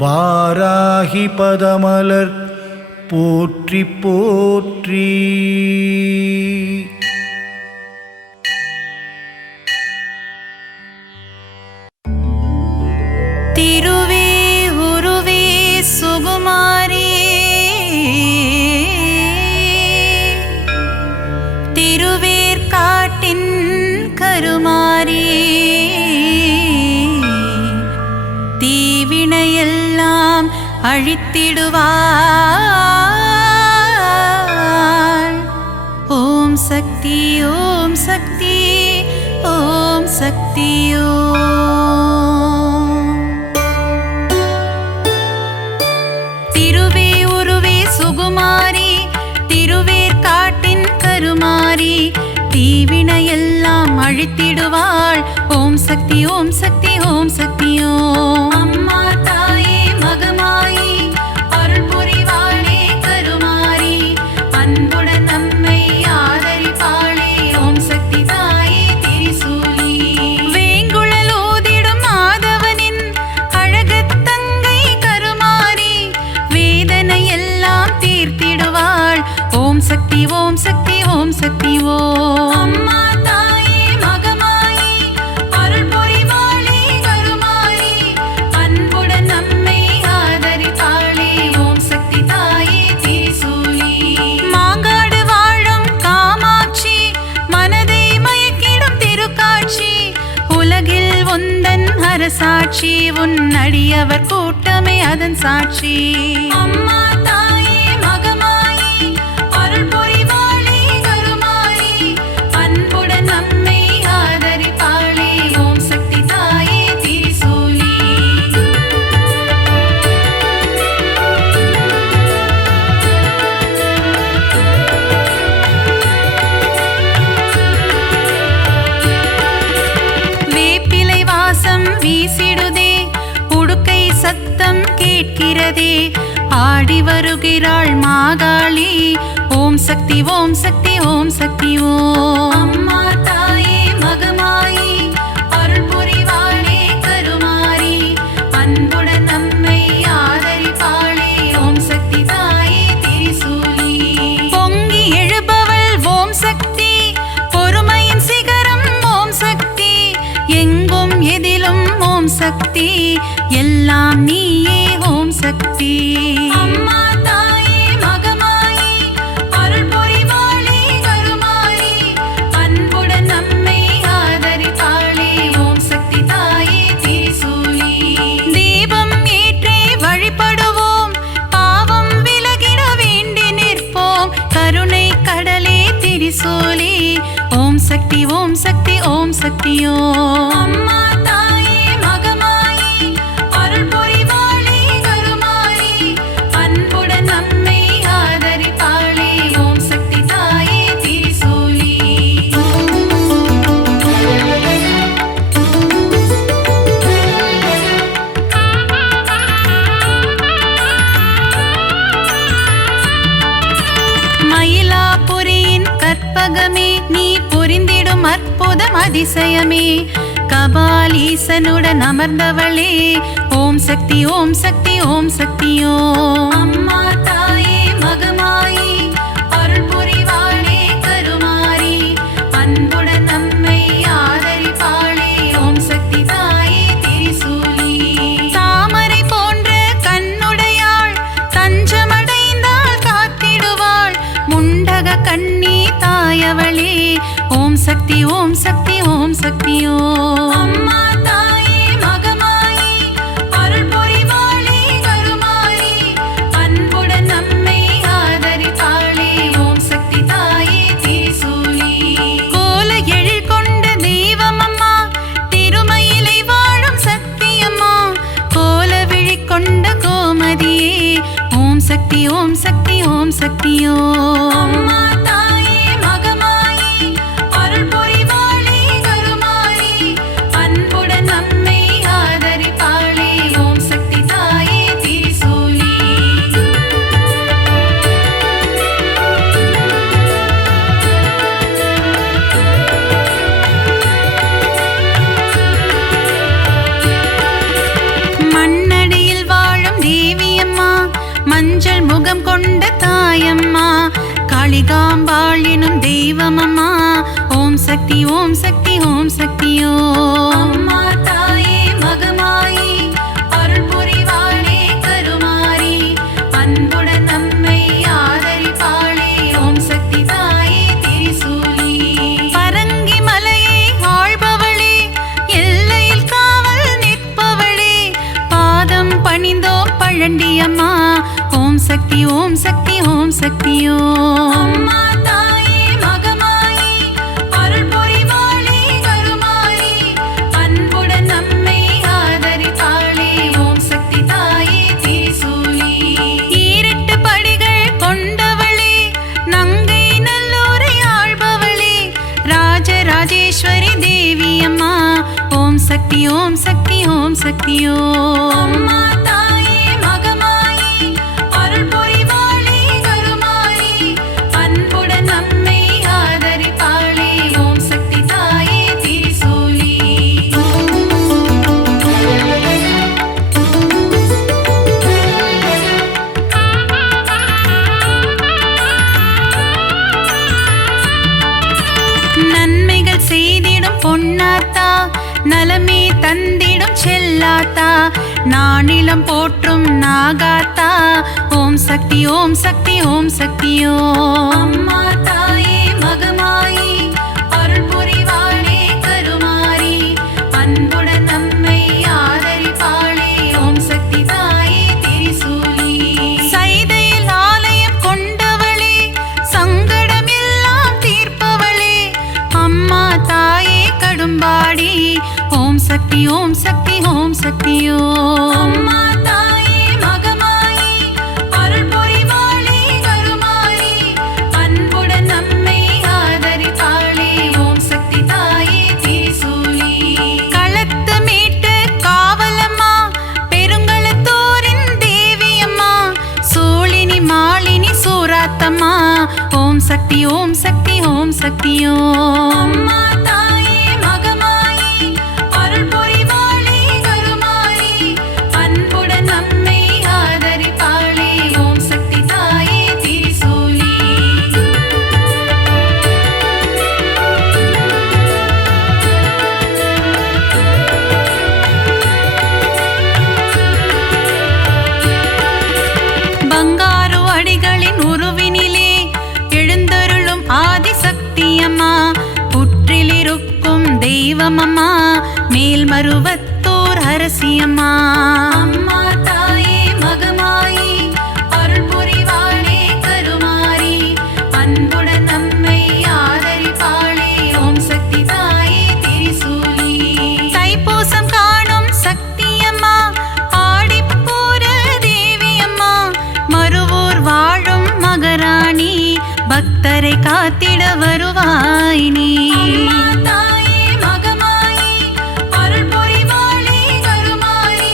வாராகி பதமலர் போற்றி போற்றி. திருவே உருவே சுகுமாரியே, திருவேற்காட்டின் கருமாரியே, தீவினையெல்லாம் அழித்திடுவாள். ஓம் சக்தி ஓம் சக்தி ஓம் சக்தி ஓம். திருவே உருவே சுகுமாரி, திருவேற்காட்டின் கருமாரி, தீவினையெல்லாம் அழித்திடுவாள். ஓம் சக்தி ஓம் சக்தி ஓம் சக்தி ஓம். அம்மா தாயே மகமாயி அருள் புரிவாளே கருமாரி, அன்புடன் நம்மை ஆதரிப்பாளே. ஓம் சக்தி தாயே திரிசூலி, வேங்குழல் ஓதிடும் மாதவனின் அழகத்தங்கை கருமாரி, வேதனை எல்லாம் தீர்த்திடுவாள். ஓம் சக்தி ஓம் சக்தி ஓம் சக்தி ஓம். அம்மா தாயே மகமாயி அருள் புரிவாளே கருமாரி, அன்புடன் நம்மை ஆதரிப்பாளே. ஓம் சக்தி தாயே திரிசூலி, மாங்காடு வாழும் காமாட்சி, மனதை மயக்கிடும் திருக்காட்சி, உலகில் உந்தன் அரசாட்சி, உன் அடியவர் கூட்டமே அதன் சாட்சி. அம்மா தாயே மகமாயி அருள் புரிவாளே கருமாரி, அன்புடன் நம்மை ஆதரிப்பாளே. ஓம் சக்தி தாயே திரிசூலி, வேப்பிலை வாசம் வீசிடுதே, உடுக்கை தேவதே ஆடி வருகிறாள் மாகாளி. ஓம் சக்தி ஓம் சக்தி ஓம் சக்தி ஓம். அம்மா தாயே மகமாயி அருள் புரிவாளே கருமாரி, அன்புடன் நம்மை ஆதரிப்பாளே. ஓம் சக்தி தாயே திரிசூலி. பொங்கி எழுபவள் ஓம் சக்தி, பொறுமையின் சிகரம் ஓம் சக்தி. எங்கும் எதிலும் ஓம் சக்தி, எல்லாம் நீயே ஓம் சக்தி. அம்மா தாயே மகமாயி அருள் புரிவாளே கருமாரி, அன்புடன் நம்மை ஆதரிப்பாளே. ஓம் சக்தி தாயே திரிசூலி. தீபம் ஏற்றி வழிபடுவோம், பாவம் விலகிட வேண்டி நிற்போம். கருணை கடலே திரிசூலி. ஓம் சக்தி ஓம் சக்தி ஓம் சக்தி ஓம். அம்மா தாயே மகமாயி அருள் புரிவாளே கருமாரி, அன்புடன் நம்மை ஆதரிப்பாளே. ஓம் சக்தி தாயே திரிசூலி. மயிலாபுரியின் கற்பகமே, நீ புரிந்திடும் அற்புதம் அதிசயமே. கபாலீசனுடன் அமர்ந்தவளே, ஓம் சக்தி ஓம் சக்தி ஓம் சக்தி ஓம். அம்மா தாயே மகமாயி அருள் புரிவாளே கருமாரி, அன்புடன் நம்மை ஆதரிப்பாளே. ஓம் சக்தி தாயே திரிசூலி. தாமரை போன்ற கண்ணுடையாள், தஞ்சமடைந்தால் காத்திடுவாள். முண்டக கண்ணி தாயவளே, ஓம் சக்தி ஓம் சக்தி ஓம் சக்தி ஓம். அம்மா தாயே மகமாயி அருள் புரிவாளே கருமாரி, அன்புடன் நம்மை ஆதரிப்பாளே. ஓம் சக்தி தாயே திரிசூலி. கோல எழில் கொண்ட தெய்வமம்மா, திருமயிலை வாழும் சக்தியம்மா. கோல விழி கொண்ட கோமதியே, ஓம் சக்தி ஓம் சக்தி ஓம் சக்தி ஓம். அம்மா தாயே மகமாயி அருள் புரிவாளே கருமாரி, அன்புடன் நம்மை ஆதரிப்பாளே. ஓம் சக்தி தாயே திரிசூலி. மண்ணடியில் வாழும் தேவியம்மா, மஞ்சள் முகம் கொண்ட தாயம்மா. காளிகாம்பாள் எனும் தெய்வமம்மா, ஓம் சக்தி ஓம் சக்தி ஓம் சக்தி ஓம். அம்மா தாயே மகமாயி அருள் புரிவாளே கருமாரி, அன்புடன் நம்மை ஆதரிப்பாளே. ஓம் சக்தி தாயே திரிசூலி. பரங்கி மலையை ஆள்பவளே, எல்லையில் காவல் நிற்பவளே. பாதம் பணிந்தோம் பழண்டியம்மா, ஓம் சக்தி ஓம் சக்தி ஓம் சக்தி ஓம். அம்மா தாயே மகமாயி அருள் புரிவாளே கருமாரி, அன்புடன் நம்மை ஆதரிப்பாளே. ஓம் சக்தி தாயே திரிசூலி. ஈரெட்டு படிகள் கொண்டவளே, நங்கை நல்லூரை ஆள்பவளே. ராஜராஜேஸ்வரி தேவியம்மா, ஓம் சக்தி ஓம் சக்தி ஓம் சக்தி ஓம். அம்மா தாயே மகமாயி அருள் புரிவாளே கருமாரி, அன்புடன் நம்மை ஆதரிப்பாளே. ஓம் சக்தி தாயே திரிசூலி. நன்மைகள் செய்திடும் பொன்னாத்தா, நலமே தந்திடும் செல்லாத்தா. நானிலம் போற்றும் நாகாத்தா, ஓம் சக்தி ஓம் சக்தி ஓம் சக்தி ஓம். அம்மா தாயே மகமாயி அருள் புரிவாளே கருமாரி, அன்புடன் நம்மை ஆதரிப்பாளே. ஓம் சக்தி தாயே திரிசூலி. சைதையில் ஆலயம் கொண்டவளே, சங்கடம் எல்லாம் தீர்ப்பவளே. அம்மா தாயே கடும்பாடி, ஓம் சக்தி ஓம் சக்தி ஓம் சக்தி ஓம். அம்மா தாயே மகமாயி அருள் புரிவாளே கருமாரி, அன்புடன் நம்மை ஆதரிப்பாளே. ஓம் சக்தி தாயே திரிசூலி. களத்து மீட்டு காவலம்மா, பெருங்களத்தூரின் தேவியம்மா. சக்தி ஓம் சக்தி ஓம் சக்தி ஓம். அம்மா தாயே மகமாயி அருள் புரிவாளே கருமாரி அன்புடன் நம்மை ஆதரிப்பாளே ஓம் சக்தி தாயே திரிசூலி. பங்காரு அடிகளின் உருவினிலே எழுந்தருளும் ஆதிசக்தியம்மா, புற்றிலிருக்கும் தெய்வமம்மா, மேல்மருவத்தூர் அரசியம்மா. அம்மா தாயே மகமாயி அருள் புரிவாளே கருமாரி அன்புடன் நம்மை ஆதரிப்பாளே ஓம் சக்தி தாயே திரிசூலி. தைப்பூசம் காணும் சக்தியம்மா, ஆடிப்பூர தேவியம்மா, மருவூர் வாழும் மகராணி, பக்தரை காத்திட வருவாய் நீ. அம்மா தாயே மகமாயி அருள் புரிவாளே கருமாரி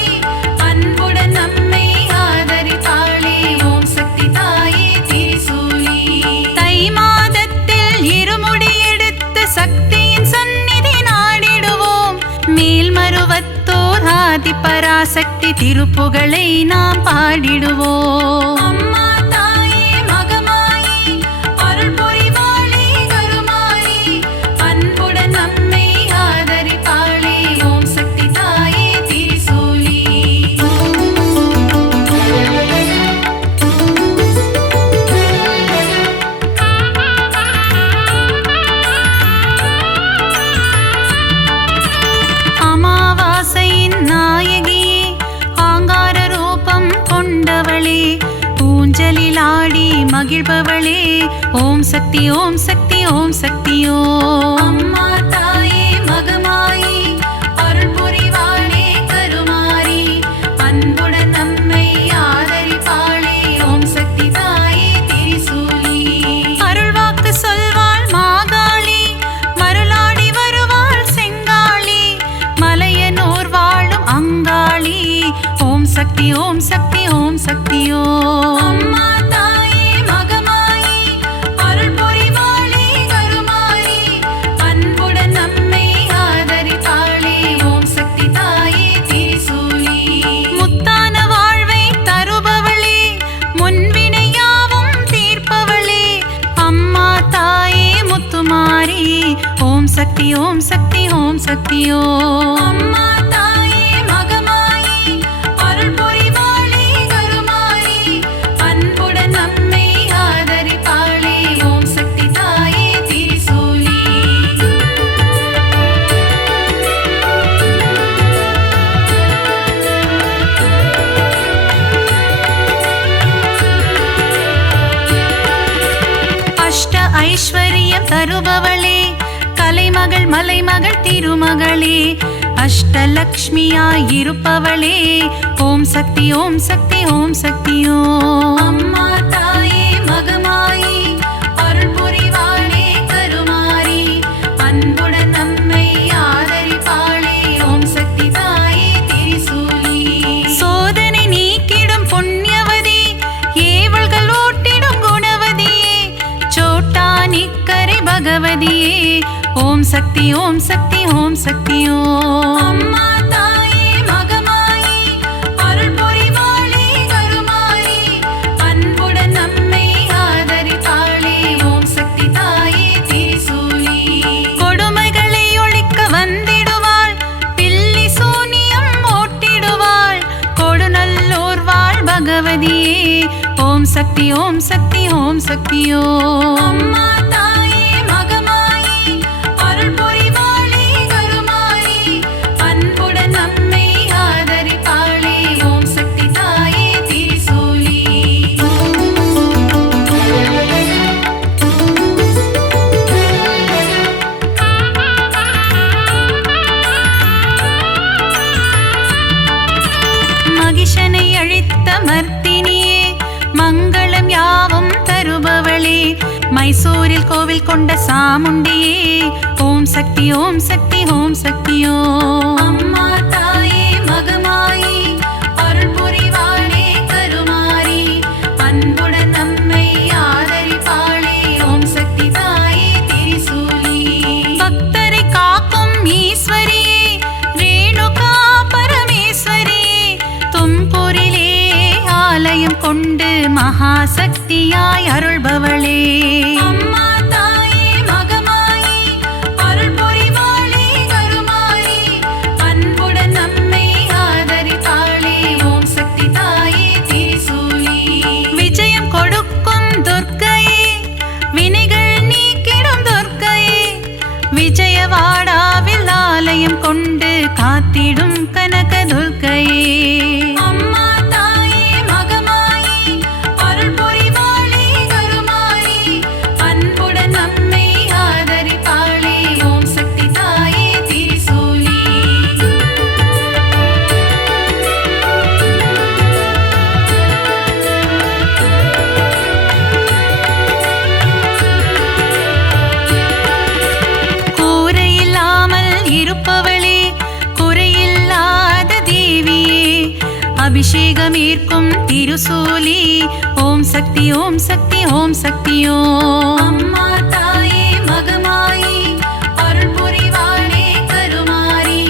அன்புடன் நம்மை ஆதரிப்பாளே ஓம் சக்தி தாயே திரிசூலி. தை மாதத்தில் இருமுடி எடுத்து சக்தியின் சந்நிதி நாடிடுவோம், மேல்மருவத்தோர் ஆதி பராசக்தி திருப்புகழை நாம் பாடிடுவோம். அம்மா தாயே மகமாயி அருள் புரிவாளே கருமாரி அன்புடன் நம்மை ஆதரிப்பாளே ஓம் சக்தி தாயே திரிசூலி. அமாவாசையின் நாயகியே, ஆங்கார ரூபம் கொண்டவளே, ஊஞ்சலில் ஆடி மகிழ்பவளே, ஓம் சக்தி ஓம் சக்தி ஓம் சக்தி ஓம். அம்மா தாயே மகமாயி அருள் புரிவாளே கருமாரி அன்புடன் நம்மை ஆதரிப்பாளே ஓம் சக்தி தாயே திரிசூலி. அருள்வாக்கு சொல்வாள் மாகாளி, மருளாடி வருவாள் செங்காளி, மலையனோர் வாழும் அங்காளி, ஓம் சக்தி ஓம் சக்தி ஓம் சக்தி ஓம். அம்மா தாயே மகமாயி அருள் புரிவாளே கருமாரி அன்புடன் நம்மை ஆதரிப்பாளே ஓம் சக்தி தாயே திரிசூலி. முத்தான வாழ்வை தருபவளே, முன்வினையாவும் தீர்ப்பவளே, அம்மா தாயே முத்துமாரி, ஓம் சக்தி ஓம் சக்தி ஓம் சக்தி ஓம். அம்மா தாயே மகமாயி அருள் புரிவாளே கருமாரி அன்புடன் நம்மை ஆதரிப்பாளே ஓம் சக்தி தாயே திரிசூலி. அஷ்ட ஐஸ்வர்யம் தருபவளே, கலைமகள் மலைமகள் திருமகளே, அஷ்டலக்ஷ்மியாய் இருப்பவளே, ஓம் சக்தி ஓம் சக்தி ஓம் சக்தி ஓம். அம்மா தாயே மகமாயி அருள் புரிவாளே கருமாரி அன்புடன் நம்மை ஆதரிப்பாளே ஓம் சக்தி தாயே திரிசூலி. சோதனை நீக்கிடும் புண்ணியவதி, ஏவல்கள் ஓட்டிடும் குணவதியே, சோட்டா நிக்கரை பகவதியே, ஓம் சக்தி ஓம் சக்தி ஓம் சக்தி ஓம். அம்மா தாயே மகமாயி அருள் புரிவாளே கருமாரி அன்புடன் நம்மை ஆதரிப்பாளே ஓம் சக்தி தாயே திரிசூலி. கொடுமைகளை ஒழிக்க வந்திடுவாள், பில்லி சூனியம் ஓட்டிடுவாள், கொடுநல்லோர் வாழ் பகவதியே, ஓம் சக்தி ஓம் சக்தி ஓம் சக்தி ஓம். அம்மா தாயே மகமாயி அருள் புரிவாளே கருமாரி அன்புடன் நம்மை ஆதரிப்பாளே ஓம் சக்தி தாயே திரிசூலி. மகிஷனை அழித்த மர்த்தினியே, மங்களம் யாவும் தருபவளே, மைசூரில் கோவில் கொண்ட சாமுண்டியே, ஓம் சக்தி ஓம் சக்தி ஓம் சக்தி ஓம். அம்மா தாயே மகமாயி அருள் புரிவாளே கருமாரி அன்புடன் நம்மை ஆதரிப்பாளே ஓம் மைசூரிலே ஆலயம் கொண்டு மகாசக்தியாய் அருள்பவளே. அம்மா தாயே மகமாயி அருள் புரிவாளே கருமாரி அன்புடன் நம்மை ஆதரிப்பாளே ஓம் சக்தி தாயே திரிசூலி. விஜயம் கொடுக்கும் துர்க்கையே, வினைகள் நீக்கிடும் துர்க்கையே, விஜயவாடாவில் ஆலயம் கொண்டு காத்திடும் கனக துர்க்கையே. அம்மா தாயே மகமாயி அருள் புரிவாளே கருமாரி அன்புடன் நம்மை ஆதரிப்பாளே ஓம் சக்தி தாயே திரிசூலி. கூரையில்லாமல் இருப்பவளே, குறையில்லாத தேவியே, அபிஷேகம் ஏற்கும் திருசூலி. ஓம் சக்தி ஓம் சக்தி ஓம் சக்தியோ. அம்மா தாயே மகமாயி அருள் புரிவாளே கருமாரி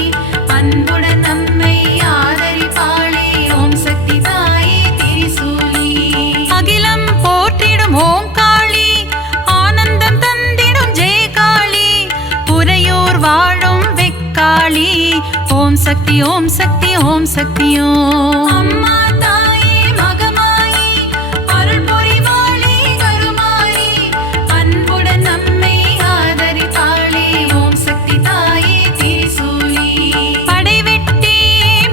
அன்புடன் நம்மை ஆதரிப்பாளே ஓம் சக்தி தாயே திரிசூலி. அகிலம் போற்றிடும் ஓம் காளி, ஆனந்தம் தந்திடும் ஜெய காளி, புரையோர் வாழும் வெக்காளி. ஓம் சக்தி ஓம் சக்தி ஓம் சக்தியோ. அம்மா தாயே மகமாயி அருள் புரிவாளே கருமாரி அன்புடன் நம்மை ஆதரிப்பாளே ஓம் சக்தி தாயே திரிசூலி. படைவெட்டி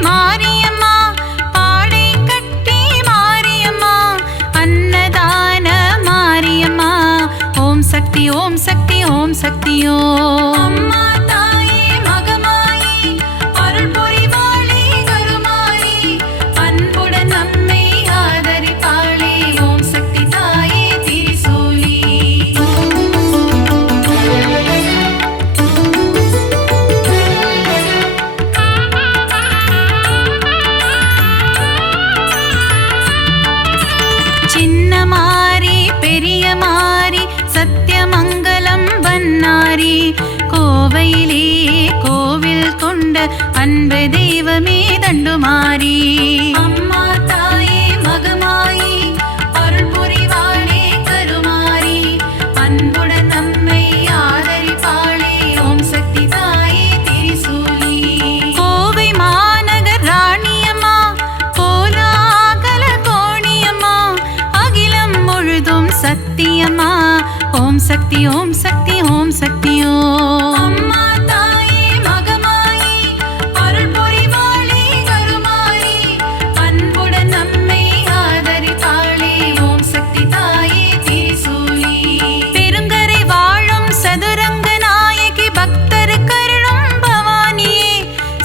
மாரியம்மா, பாடை கட்டி மாரியம்மா, அன்னதான மாரியம்மா. ஓம் சக்தி ஓம் சக்தி ஓம் சக்தியோ. அம்மா தாயே மகமாயி அருள் புரிவாளே கருமாரி அன்புடன் நம்மை ஆதரிப்பாளே ஓம் சக்தி தாயே திரிசூலி. சின்ன மாரி பெரிய மாரி சத்தியமங்கலம் பன்னாரி, கோவையிலே கோவில் கொண்ட அன்பு தெய்வமே தண்டுமாரி. அம்மா தாயே மகமாயி அருள் புரிவாளே கருமாரி அன்புடன் நம்மை ஆதரிப்பாளே ஓம் சக்தி தாயே திரிசூலி. கோவை மாநகர் ராணியம்மா, கோலாகல கோணியம்மா, அகிலம் முழுதும் சத்தியம்மா. ஓம் சக்தி ஓம் சக்தி ஓம் சக்தியோ. அம்மா தாயே மகமாயி அருள் புரிவாளே கருமாரி அன்புடன் நம்மை ஆதரிப்பாளே ஓம் சக்தி தாயே திரிசூலி. பெருங்கரை வாழும் சதுரங்க நாயகி, பக்தர் கருளும் பவானியே,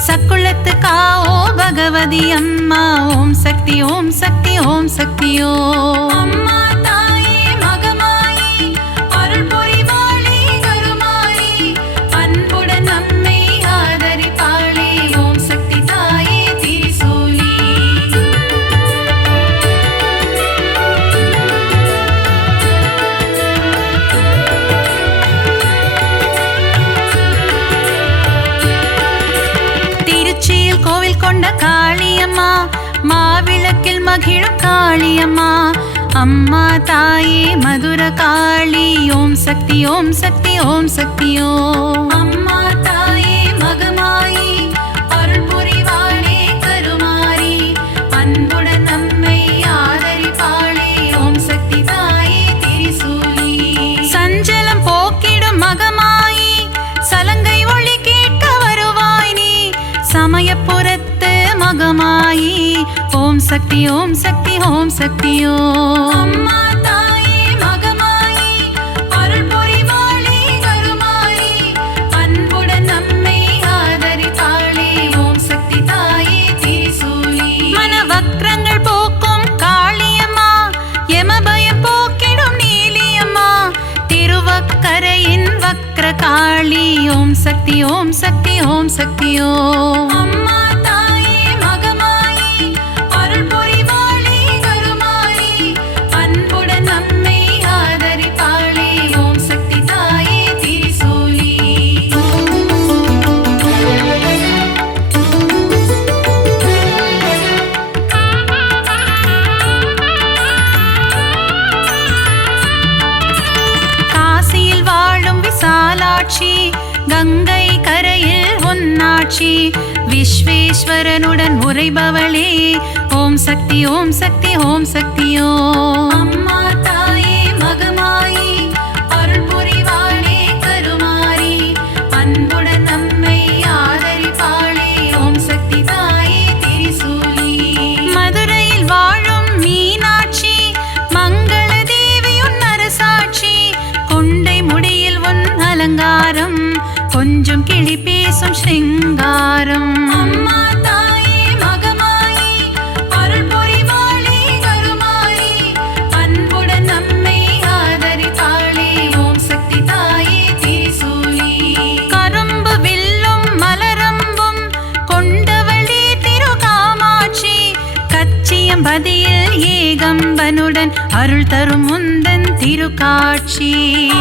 சக்குளத்து காவோ பகவதி அம்மா. ஓம் சக்தி ஓம் சக்தி ஓம் சக்தியோ. அம்மா தாயே மகமாயி அருள் புரிவாளே கருமாரி அன்புடன் நம்மை ஆதரிப்பாளே ஓம் சக்தி தாயே திரிசூலி. திருச்சியில் கோவில் கொண்ட காளியம்மா, மாவிளக்கில் மகிழும் காளியம்மா. அம்மா தாயே மதுர காளி. ஓம் சக்தி ஓம் சக்தி ஓம் சக்தியோ. அம்மா தாயே மகமாயி அருள் புரிவாளே கருமாரி அன்புடன் நம்மை ஆதரிப்பாளே ஓம் சக்தி தாயே திரிசூலி. சஞ்சலம் போக்கிடும் மகமாயி, சலங்கை ஒளி கேட்க வருவாய் நீ, சமயபுரத்து மகமாயி. ஓம் சக்தி ஓம் சக்தி ஓம் சக்தியோ. அம்மா தாயே மகமாயி அருள் புரிவாளே கருமாரி அன்புடன் நம்மை ஆதரிப்பாளே ஓம் சக்தி தாயே திரிசூலி. மனவக்ரங்கள் போக்கும் காளியம்மா, யமபயம் போக்கிடும் நீலியம்மா, திருவக்கரையின் வக்ர காளி. ஓம் சக்தி ஓம் சக்தி ஓம் சக்தியோ. அம்மா தாயே மகமாயி அருள் புரிவாளே கருமாரி அன்புடன் நம்மை ஆதரிப்பாளே ஓம் சக்தி தாயே திரிசூலி. காட்சி கங்கை கரையில் உன்னாட்சி விஸ்வேஸ்வரனுடன் உரைபவளே ஓம் சக்தி ஓம் சக்தி ஓம் சக்தியோ அம்மா தாயே மகமாயி அருள் புரிவாளே கருமாரி அன்புடன் நம்மை ஆதரிப்பாளே ஓம் சக்தி தாயே திரிசூலி மதுரையில் வாழும் மீனாட்சி மங்கள தேவியுன் அரசாட்சி கொண்டை முடியில் உன் அலங்காரம் கொஞ்சம் கிளி பேசும் சிங்காரம் அம்மா தாயே மகமாயி அருள் புரிவாளே கருமாரி அன்புடன் நம்மை ஆதரிப்பாளே ஓம் சக்தி தாயே திரிசூலி கரும்பு வில்லும் மலரம்பும் கொண்டவளே திருகாமாட்சி கச்சியம்பதியில் ஏகம்பனுடன் அருள் தரும் முந்தன் திருக்காட்சி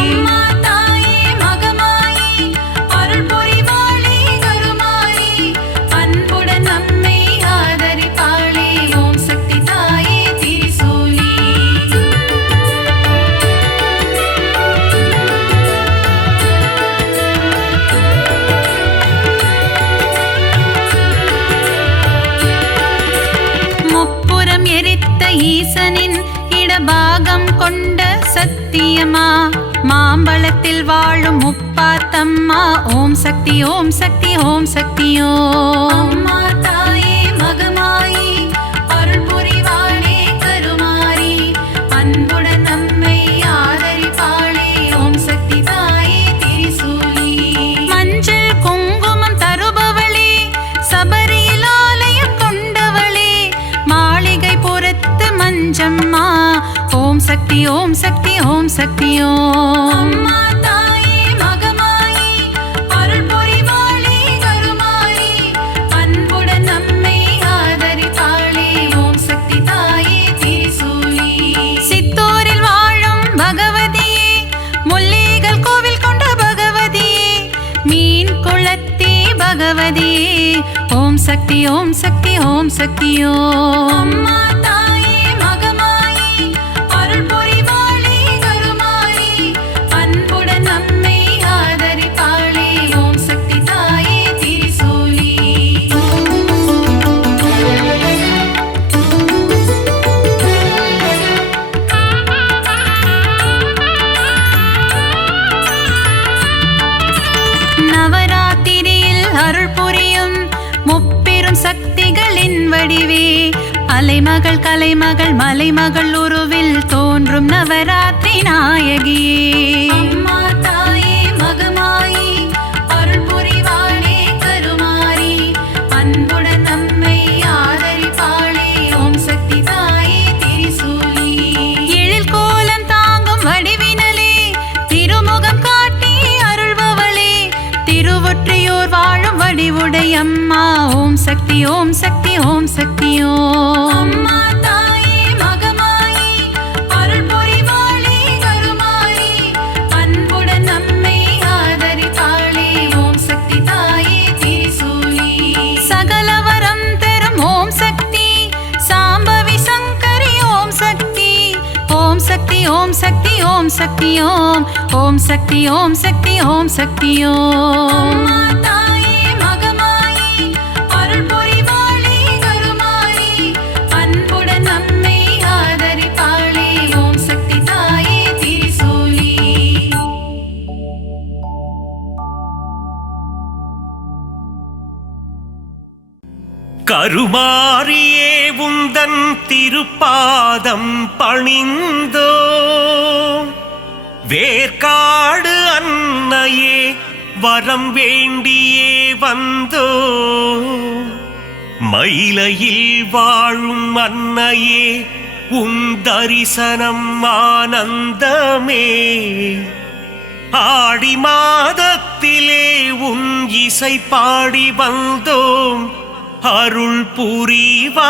அம்மா தாயே மகமாயி அருள் புரிவாளே கருமாரி அன்புடன் நம்மை ஆதரிப்பாளே ஓம் சக்தி தாயே திரிசூலி முப்புறம் எரித்த ஈசனின் இடபாகம் கொண்ட சத்தியமா மாம்பழத்தில் வாழும் முப்பாத்தம்மா ஓம் சக்தி ஓம் சக்தி ஓம் சக்தியோ அம்மா தாயே மகமாயி அருள் புரிவாளே கருமாரி அன்புடன் நம்மை ஆதரிப்பாளே ஓம் சக்தி தாயே திரிசூலி மஞ்சள் குங்குமம் தருபவளே சபரியில் ஆலயம் கொண்டவளே மாளிகை புறத்து மஞ்சம்மா ஓம் சக்தி ஓம் சக்தி ஓம் சக்தியோ அம்மா தாயே மகமாயி அருள் புரிவாளே கருமாரி அன்புடன் நம்மை ஆதரிப்பாளே ஓம் சக்தி தாயே திரிசூலி சித்தூரில் வாழும் பகவதியே முல்லைகள் கோவில் கொண்ட பகவதியே மீன் குளத்தே பகவதியே ஓம் சக்தி ஓம் சக்தி ஓம் சக்தியோ அம்மா தாயே மகமாயி அருள் புரிவாளே கருமாரி அன்புடன் நம்மை ஆதரிப்பாளே ஓம் சக்தி தாயே திரிசூலி நவராத்திரியில் அருள் புரியும் முப்பெரும் சக்திகளின் வடிவே அலைமகள் கலைமகள் மலைமகள் உருவில் தோன்றும் நவராத்திரி நாயகியே அம்மா தாயே மகமாயி அருள் புரிவாளே கருமாரி அன்புடன் நம்மை ஆதரிப்பாளே ஓம் சக்தி தாயே திரிசூலி எழில் கோலம் தாங்கும் வடிவினலே திருமுகம் காட்டி அருள்பவளே திருவொற்றியூர் வாழும் வடிவுடையம்மா ஓம் சக்தி ஓம் சக்தி ஓம் சக்தியோ அம்மா தாயே மகமாயி அருள் புரிவாளே கருமாரி அன்புடன் நம்மை ஆதரிப்பாளே ஓம் சக்தி தாயே திரிசூலி சகலவரம் தரும் ஓம் சக்தி சாம்பவி சங்கரி ஓம் சக்தி ஓம் சக்தி ஓம் சக்தி ஓம் சக்தி ஓம் ஓம் சக்தி ஓம் சக்தி ஓம் சக்தியோ அம்மா தாயே மகமாயி அருள் புரிவாளே கருமாரி அன்புடன் நம்மை ஆதரிப்பாளே ஓம் சக்தி தாயே திரிசூலி கருமாரியே உந்தன் திருப்பாதம் பணிந்தோ வேர்க்காடு அன்னையே வரம் வேண்டியே வந்தோ மயிலையில் வாழும் அன்னையே உன் தரிசனம் ஆனந்தமே ஆடி மாதத்திலே உன் இசை பாடி வந்தோம் அருள் புரிவாயே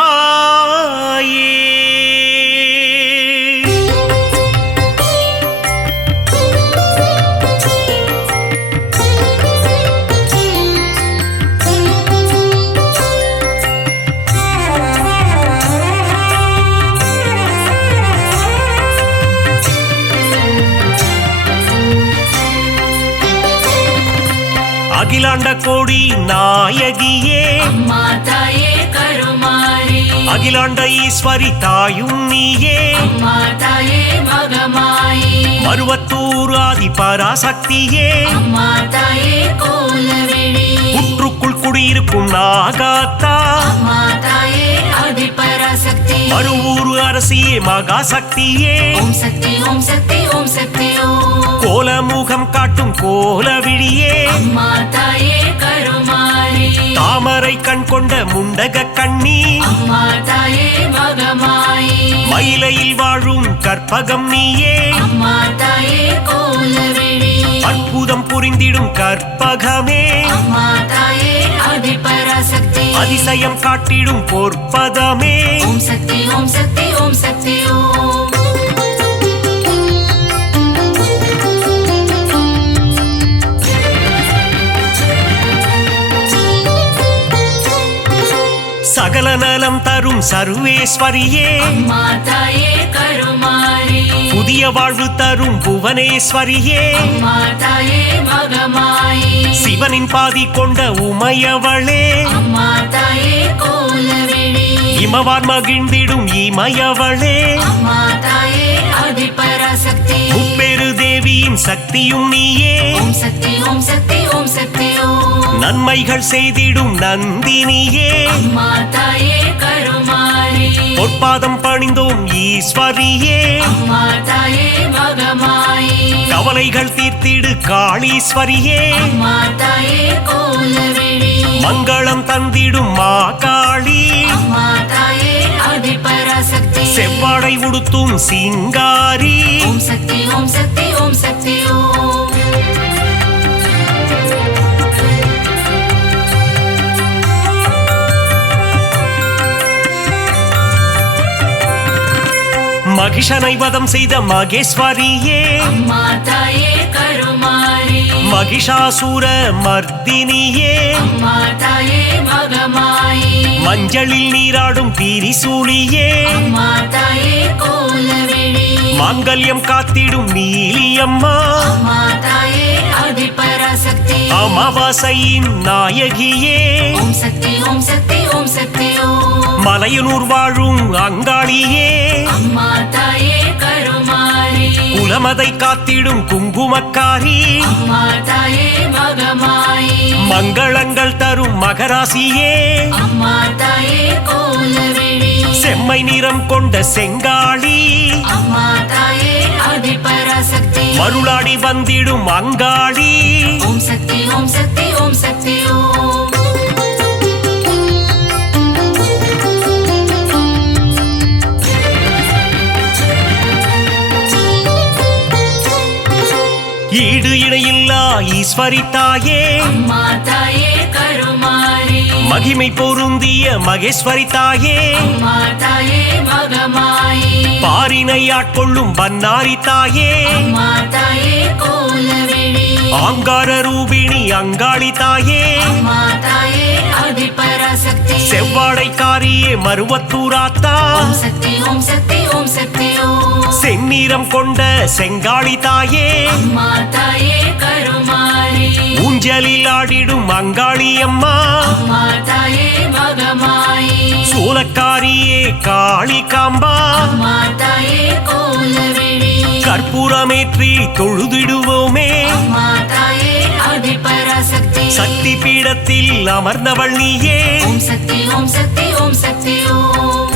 அகிலாண்ட கோடி நாயகியே அம்மா தாயே கருமாரி அகிலாண்ட ஈஸ்வரி தாயும் நீயே அம்மா தாயே மகமாயி மருவத்தூர் ஆதி பராசக்தியே அம்மா தாயே கோலவிழி புற்றுக்குள் குடியிருக்கும் நாகாத்தா அம்மா தாயே ஆதிபராசக்தி மருவூர் அரசியே மகாசக்தியே ஓம் சக்தி ஓம் சக்தி ஓம் சக்தி ஓம் கோலமுகம் காட்டும் கோலவிழியே அம்மா தாயே கருமாரி தாமரை கண் கொண்ட முண்டக கண்ணி அம்மா தாயே மகமாயி மயிலையில் வாழும் கற்பகம் நீயே அம்மா தாயே கோலவிழி அற்புதம் புரிந்திடும் கற்பகமே அம்மா தாயே ஆதிபராசக்தி அதிசயம் காட்டிடும் பொற்பதமே ஓம் சக்தி ஓம் சக்தி ஓம் சக்தி ஓம் சகல நலம் தரும் சர்வேஸ்வரியே அம்மா தாயே கருமாரி புதிய வாழ்வு தரும் புவனேஸ்வரியே அம்மா தாயே மகமாயி சிவனின் பாதி கொண்ட உமையவளே அம்மா தாயே கோலவிழி இமவார் மகிழ்ந்திடும் இமயவளே அம்மா தாயே ஆதிபராசக்தி முப்பெரு தேவியின் சக்தியும் நீயே ஓம் சக்தி ஓம் சக்தி ஓம் சக்தி ஓம் நன்மைகள் செய்திடும் நந்தினியே அம்மா தாயே கருமாரி பொற்பாதம் பணிந்தோம் ஈஸ்வரியே அம்மா தாயே மகமாயி கவலைகள் தீர்த்திடு காளீஸ்வரியே அம்மா தாயே கோலவிழி மங்களம் தந்திடும் மாகாளி அம்மா தாயே ஆதிபராசக்தி செவ்வாடை உடுத்தும் சிங்காரி ஓம் சக்தி ஓம் சக்தி ஓம் சக்தி ஓம் மகிஷனை வதம் செய்த மகேஸ்வரியே அம்மா தாயே கருமாரி மகிஷாசூர மர்தினியே அம்மா தாயே மகமாயி மஞ்சளில் நீராடும் திரிசூலியே அம்மா தாயே கோலவிழி மாங்கல்யம் காத்திடும் நீலியம்மா அம்மா தாயே ஆதிபராசக்தி அமாவாசையின் நாயகியே ஓம் சக்தி ஓம் சக்தி ஓம் சக்தி ஓம் மலையனூர் வாழும் அங்காளியே அம்மா தாயே கருமாரி குலமதை காத்திடும் குங்குமக்காரி அம்மா தாயே மகமாயி மங்களங்கள் தரும் மகராசியே அம்மா தாயே கோலவிழி செம்மை நிறம் கொண்ட செங்காளி அம்மா தாயே ஆதிபராசக்தி மருளாடி வந்திடும் அங்காளி ஓம் சக்தி ஓம் சக்தி ஓம் சக்தி ஓம் ஈடு இணையில்லா ஈஸ்வரி தாயே அம்மா தாயே கருமாரி மகிமை பொருந்திய மகேஸ்வரி தாயே அம்மா தாயே மகமாயி பாரினை ஆட்கொள்ளும் பன்னாரி தாயே அம்மா தாயே கோலவிழி ஆங்கார ரூபிணி அங்காளி தாயே அம்மா தாயே ஆதிபராசக்தி செவ்வாடைக்காரியே மருவத்தூராத்தா ஓம் சக்தி ஓம் சக்தி ஓம் சக்தி ஓம் செந்நிறம் கொண்ட செங்காளி தாயே அம்மா தாயே கருமாரி ஊஞ்சலில் ஆடிடும் அங்காளி அம்மா அம்மா தாயே மகமாயி சூலக்காரியே காளி காம்பா அம்மா தாயே கோலவிழி கற்பூரமேற்றி தொழுதிடுவோமே அம்மா தாயே ஆதிபராசக்தி சக்தி பீடத்தில் அமர்ந்தவள் நீயே ஓம் சக்தி ஓம் சக்தி ஓம் சக்தி ஓம்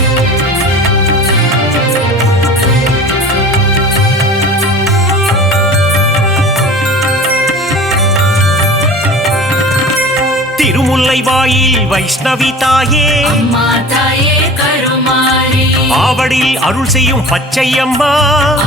திருமுல்லை வாயில் வைஷ்ணவி தாயே அம்மா தாயே கருமாரி ஆவடில் அருள் செய்யும் பச்சையம்மா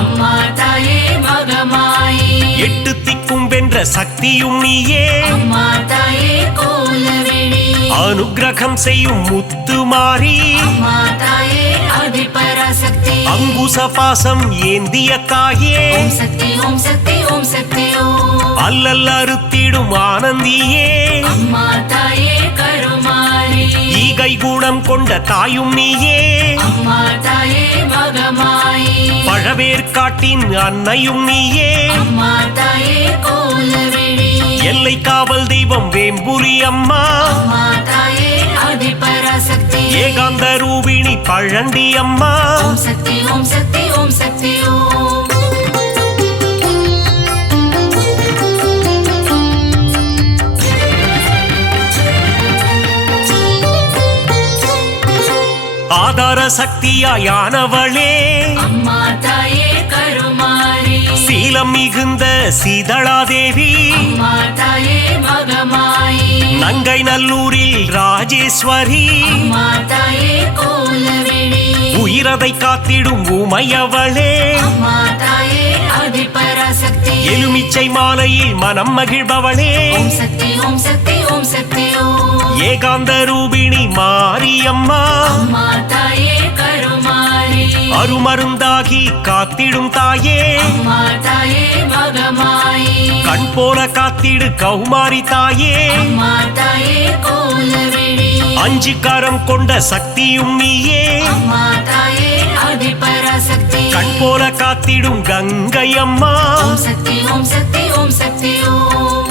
அம்மா தாயே மகமாயி எட்டு திக்கும் வென்ற சக்தியும் நீயே அம்மா தாயே கோலவிழி அனுக்கிரகம் செய்யும் முத்துமாரி அம்மா தாயே ஆதிபராசக்தி அங்குச பாசம் ஏந்திய தாயே ஓம் சக்தி ஓம் சக்தி ஓம் சக்தி ஓம் அல்லல் அறுத்திடும் ஆனந்தியே அம்மா தாயே கருமாரி ஈகை குணம் கொண்ட தாயும் நீயே அம்மா தாயே மகமாயி பழவேற்காட்டின் அன்னையும் நீயே அம்மா தாயே கோலவிழி எல்லை காவல் தெய்வம் வேம்புலி அம்மா அம்மா தாயே ஆதிபராசக்தி ஏகாந்த ரூபிணி பழண்டி அம்மா ஓம் சக்தி ஓம் சக்தி ஓம் சக்தி ஓம் ஆதார சக்தியாயானவளே அம்மா தாயே கருமாரி சீலம் மிகுந்த சீதளாதேவி அம்மா தாயே மகமாயி நங்கை நல்லூரில் ராஜேஸ்வரி அம்மா தாயே கோலவிழி உயிரதை காத்திடும் உமையவளே அம்மா தாயே ஆதிபராசக்தி எலுமிச்சை மாலையில் மனம் மகிழ்பவளே ஓம் சக்தி ஓம் சக்தி ஓம் சக்தி ஓம் ஏகாந்த ரூபிணி மாரியம்மா அம்மா தாயே கருமாரி அருமருந்தாகி காத்திடும் தாயே அம்மா தாயே மகமாயி கண் போல காத்திடு கௌமாரி தாயே அம்மா தாயே கோலவிழி அஞ்சு கரம் கொண்ட சக்தியும் நீயே அம்மா தாயே ஆதிபராசக்தி கண் போல காத்திடும் கங்கை அம்மா ஓம் சக்தி ஓம் சக்தி ஓம் சக்தி ஓம்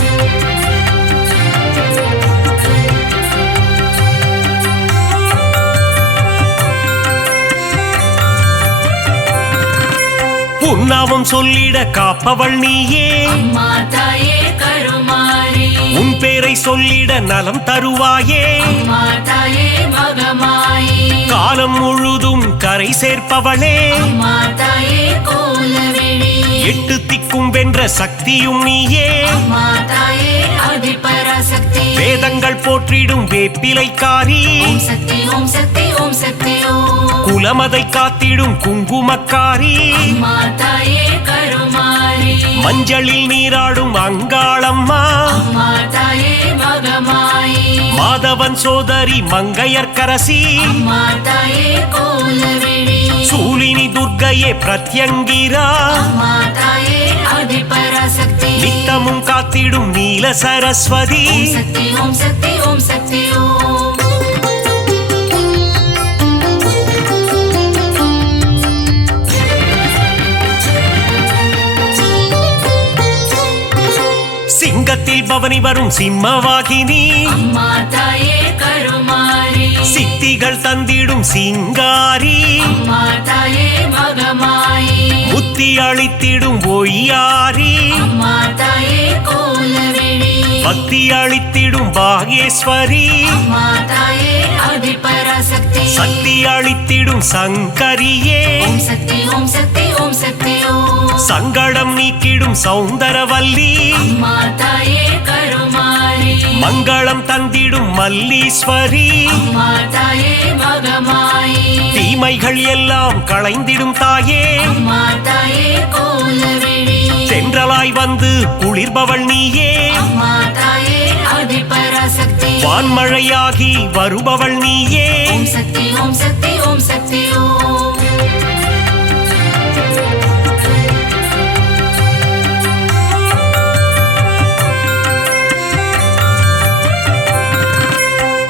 உன்னாமம் சொல்லிட காப்பவள் நீயே அம்மா தாயே கருமாரி உன் பேரை சொல்லிட நலம் தருவாயே அம்மா தாயே மகமாயி காலம் முழுதும் கரை சேர்ப்பவளே அம்மா தாயே கோலவிழி எட்டு திக்கும் வென்ற சக்தியும் நீயே அம்மா தாயே ஆதிபராசக்தி வேதங்கள் போற்றிடும் வேப்பிலைக்காரி ஓம் சக்தி ஓம் சக்தி ஓம் சக்தி ஓம் குலமதை காத்திடும் குங்குமக்காரி அம்மா தாயே கருமாரி மஞ்சளில் நீராடும் அங்காளம்மா அம்மா தாயே மகமாயி மாதவன் சோதரி மங்கையர்க்கரசி அம்மா தாயே கோலவிழி சூலினி துர்க்கையே பிரத்யங்கிரா அம்மா தாயே ஆதிபராசக்தி நித்தமும் காத்திடும் நீல சரஸ்வதி ஓம் சக்தி ஓம் சக்தி ஓம் சக்தி ஓம் சிங்கத்தில் பவனி வரும் சிம்மவாகினி அம்மா தாயே கருமாரி சித்திகள் தந்திடும் சிங்காரி அம்மா தாயே மகமாயி புத்தி அளித்திடும் ஒய்யாரி அம்மா தாயே கோலவிழி பக்தி அளித்திடும் பாகேஸ்வரி அம்மா தாயே ஆதிபராசக்தி சக்தி அளித்திடும் சங்கரியே ஓம் சக்தி ஓம் சக்தி ஓம் சக்தி ஓம் சங்கடம் நீக்கிடும் சௌந்தரவல்லி அம்மா தாயே கருமாரி மங்களம் தந்திடும் மல்லீஸ்வரி அம்மா தாயே மகமாயி தீமைகள் எல்லாம் களைந்திடும் தாயே அம்மா தாயே கோலவிழி தென்றலாய் வந்து குளிர்பவள் நீயே அம்மா தாயே ஆதிபராசக்தி வான்மழையாகி வருபவள் நீயே ஓம் சக்தி ஓம் சக்தி ஓம் சக்தி ஓம்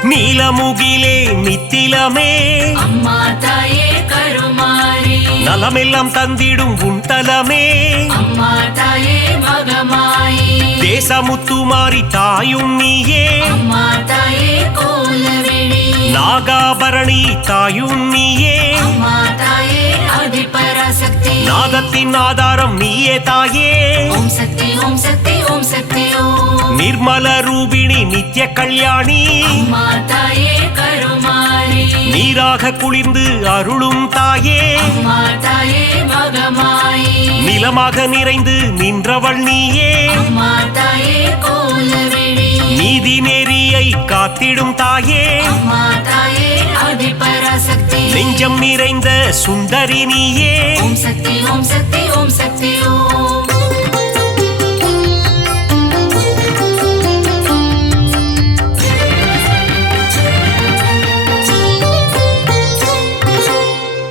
நீலமுகிலே நித்திலமே அம்மா தாயே கருமாரி நலமெல்லாம் தந்திடும் உன் தலமே அம்மா தாயே மகமாயி தேசமுத்துமாரி தாயும் நீயே அம்மா தாயே கோலவிழி நாகாபரணி தாயும் நீயே அம்மா தாயே ஆதிபராசக்தி நாதத்தின் ஆதாரம் நீயே தாயே ஓம் சக்தி ஓம் சக்தி ஓம் சக்தி ஓம் நிர்மல ரூபிணி நித்ய கல்யாணி அம்மா தாயே கருமாரி நீராக குளிர்ந்து அருளும் தாயே அம்மா தாயே மகமாயி நிலமாக நிறைந்து நின்றவள் நீயே அம்மா தாயே கோலவிழி நீதி நெறியை காத்திடும் தாயே அம்மா தாயே ஆதிபராசக்தி நெஞ்சம் நிறைந்த சுந்தரி நீயே ஓம் சக்தி ஓம் சக்தி ஓம் சக்தி ஓம்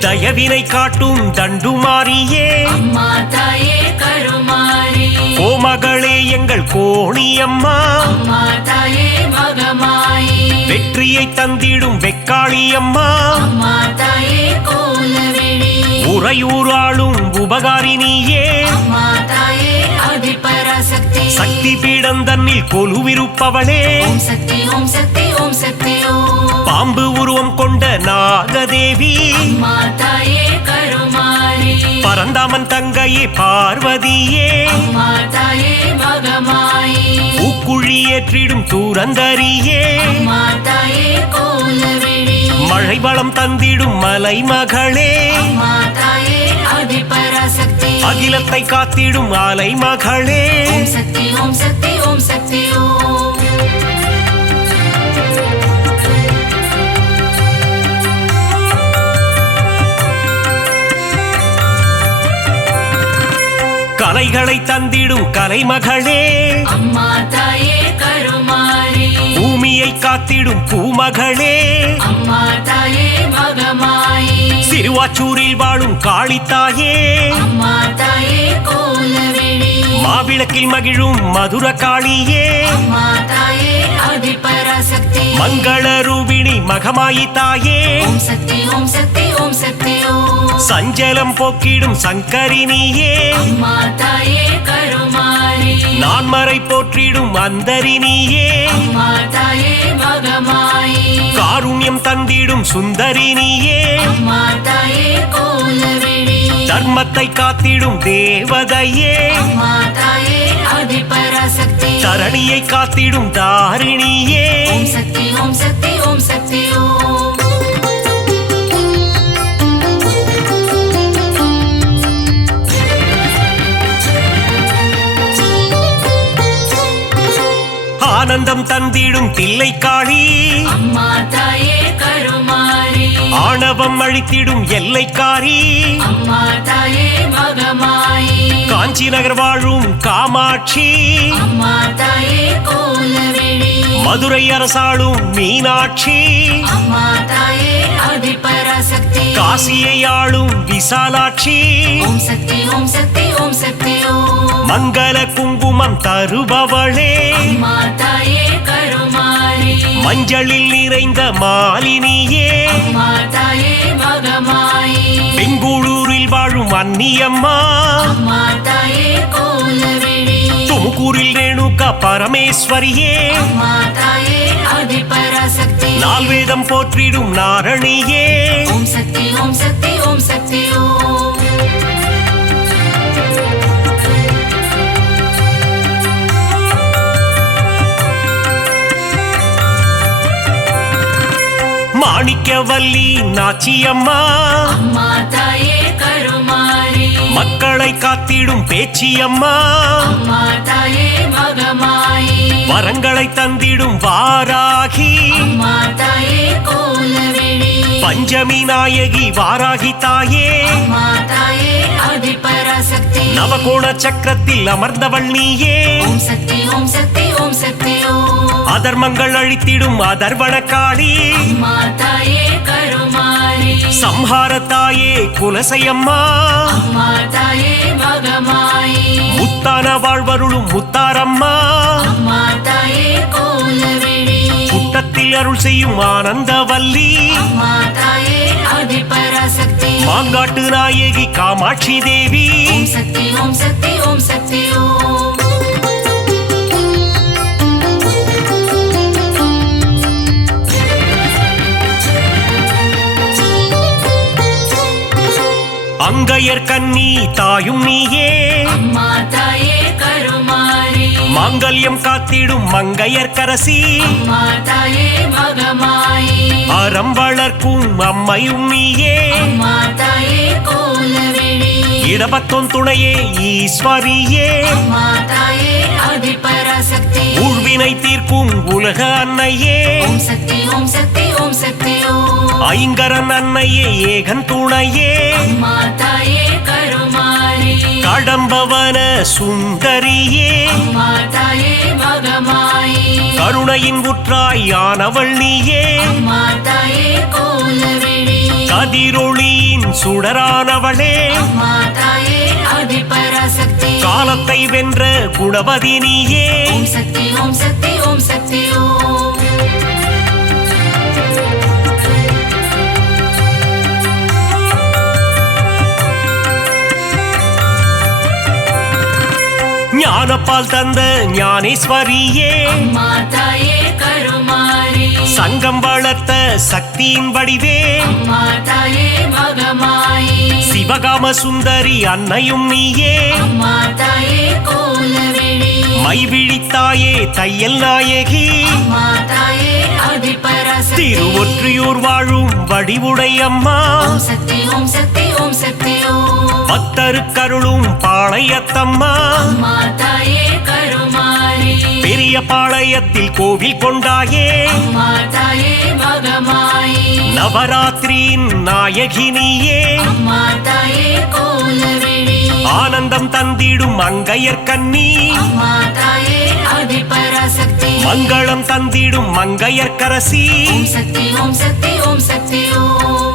தயவினை காட்டும் தண்டுமாரியே அம்மா தாயே கருமாரி கோமகளே எங்கள் கோணியம்மா அம்மா தாயே மகமாயி வெற்றியை தந்திடும் வெக்காளியம்மா அம்மா தாயே கோலவிழி உறையூராளும் உபகாரினியே அம்மா தாயே ஆதிபராசக்தி சக்தி பீடம் தன்னில் கொலுவிருப்பவளே ஓம் சக்தி ஓம் சக்தி ஓம் சக்தி ஓம் பாம்பு உருவம் கொண்ட நாகதேவி அம்மா தாயே கருமாரி பரந்தாமன் தங்கையே பார்வதியே அம்மா தாயே மகமாயி பூக்குழி ஏற்றிடும் தூரந்தரியே அம்மா தாயே கோலவிழி மழை வளம் தந்திடும் மலை மகளே அம்மா தாயே ஆதிபராசக்தி அகிலத்தை காத்திடும் அலை மகளே ஓம் சக்தி ஓம் சக்தி ஓம் சக்தி ஓம் கலைகளை தந்திடும் கலைமகளே அம்மா தாயே கருமாரி பூமியை காத்திடும் பூமகளே அம்மா தாயே மகமாயி சிறுவாச்சூரில் வாழும் காளித்தாயே அம்மா தாயே கோலவிழி மாவிளக்கில் மகிழும் மதுர காளியே அம்மா தாயே ஆதிபராசக்தி மங்கள ரூபிணி மகமாயி தாயே ஓம் சக்தி ஓம் சக்தி ஓம் சக்தி ஓம் சஞ்சலம் போக்கிடும் சங்கரினியே அம்மா தாயே கருமாரி நான்மறை போற்றிடும் அந்தரினியே அம்மா தாயே மகமாயி காருண்யம் தந்திடும் சுந்தரினியே அம்மா தாயே கோலவிழி தர்மத்தை காத்திடும் தேவதையே அம்மா தாயே ஆதிபராசக்தி தரணியை காத்திடும் தாரிணியே ஓம் சக்தி ஓம் சக்தி ஓம் சக்தி ஓம் ஆனந்தம் தந்திடும் தில்லைக்காளி அம்மா தாயே கருமாரி ஆணவம் அழித்திடும் எல்லைக்காரி அம்மா தாயே மகமாயி காஞ்சி நகர் வாழும் காமாட்சி அம்மா தாயே கோலவிழி மதுரை அரசாளும் மீனாட்சி அம்மா தாயே ஆதிபராசக்தி காசியை ஆளும் விசாலாட்சி ஓம் சக்தி ஓம் சக்தி ஓம் சக்தி ஓம் மங்கள குங்குமம் தருபவளே அம்மா தாயே கருமாரி மஞ்சளில் நிறைந்த மாலினியே அம்மா தாயே மகமாயி பெங்களூரில் வாழும் அன்னியம்மா அம்மா தாயே கோலவிழி துமுக்கூரில் ரேணுகா பரமேஸ்வரியே அம்மா தாயே ஆதிபராசக்தி நால்வேதம் போற்றிடும் நாரணியே ஓம் சக்தி ஓம் சக்தி ஓம் சக்தி ஓம் மாணிக்கவல்லி நாச்சியம்மா அம்மா தாயே கருமாரி மக்களை காத்திடும் பேச்சியம்மா அம்மா தாயே மகமாயி வரங்களை தந்திடும் வாராகி அம்மா தாயே கோலவிழி பஞ்சமி நாயகி வாராகி தாயே அம்மா தாயே ஆதிபராசக்தி நவகோண சக்கரத்தில் அமர்ந்தவள் நீயே ஓம் சக்தி ஓம் சக்தி ஓம் சக்தி ஓம் அதர்மங்கள் அழித்திடும் அதர்வன காளி அம்மா தாயே கருமாரி சம்ஹார தாயே குலசையம்மா அம்மா தாயே மகமாயி முத்தான வாழ்வருளும் முத்தாரம்மா அம்மா தாயே கோலவிழி புட்டத்தில் அருள் செய்யும் ஆனந்தவல்லி அம்மா தாயே ஆதிபராசக்தி மாங்காட்டு நாயகி காமாட்சி தேவி ஓம் சக்தி ஓம் சக்தி ஓம் சக்தி ஓம் அங்கையர் கன்னி தாயும் நீயே அம்மா தாயே கருமாரி மாங்கல்யம் காத்திடும் மங்கையர்க்கரசி அம்மா தாயே மகமாயி அறம் வளர்க்கும் அம்மையும் நீயே அம்மா தாயே கோலவிழி இடபத்தோன் துணையே ஈஸ்வரியே அம்மா தாயே ஆதிபராசக்தி ஊழ்வினை தீர்க்கும் உலக அன்னையே ஓம் சக்தி ஓம் சக்தி ஓம் சக்தி ஓம் ஐங்கரன் அன்னையே ஏகன் துணையே அம்மா தாயே கருமாரி கடம்பவன சுந்தரியே அம்மா தாயே மகமாயி கருணையின் உற்றாயானவள் நீயே அம்மா தாயே கோலவிழி கதிரொளியின் சுடரானவளே அம்மா தாயே ஆதிபராசக்தி காலத்தை வென்ற குணவதி நீயே ஓம் சக்தி ஓம் சக்தி ஓம் சக்தி ஓம் ஞான ஞானப்பால் தந்த ஞானேஸ்வரியே அம்மா தாயே கருமாரி சங்கம் வளர்த்த சக்தியின் வடிவே அம்மா தாயே மகமாயி சிவகாம சுந்தரி அன்னையும் நீயே அம்மா தாயே கோலவிழி மைவிழித்தாயே தையல் நாயகி அம்மா தாயே ஆதிபராசக்தி திருவொற்றியூர் வாழும் வடிவுடை அம்மா ஓம் சக்தி ஓம் சக்தி ஓம் சக்தி ஓம் பக்தருக்கருளும் பாளையத்தம்மா அம்மா தாயே கருமாரி பெரிய பாளையத்தில் கோவில் கொண்டாயே அம்மா தாயே மகமாயி நவராத்திரியின் நாயகினியே அம்மா தாயே கோலவிழி ஆனந்தம் தந்திடும் மங்கையர் கன்னி அம்மா தாயே ஆதிபராசக்தி மங்களம் தந்திடும் மங்கையர் கரசி ஓம் சக்தி ஓம் சக்தி ஓம் சக்தி ஓம்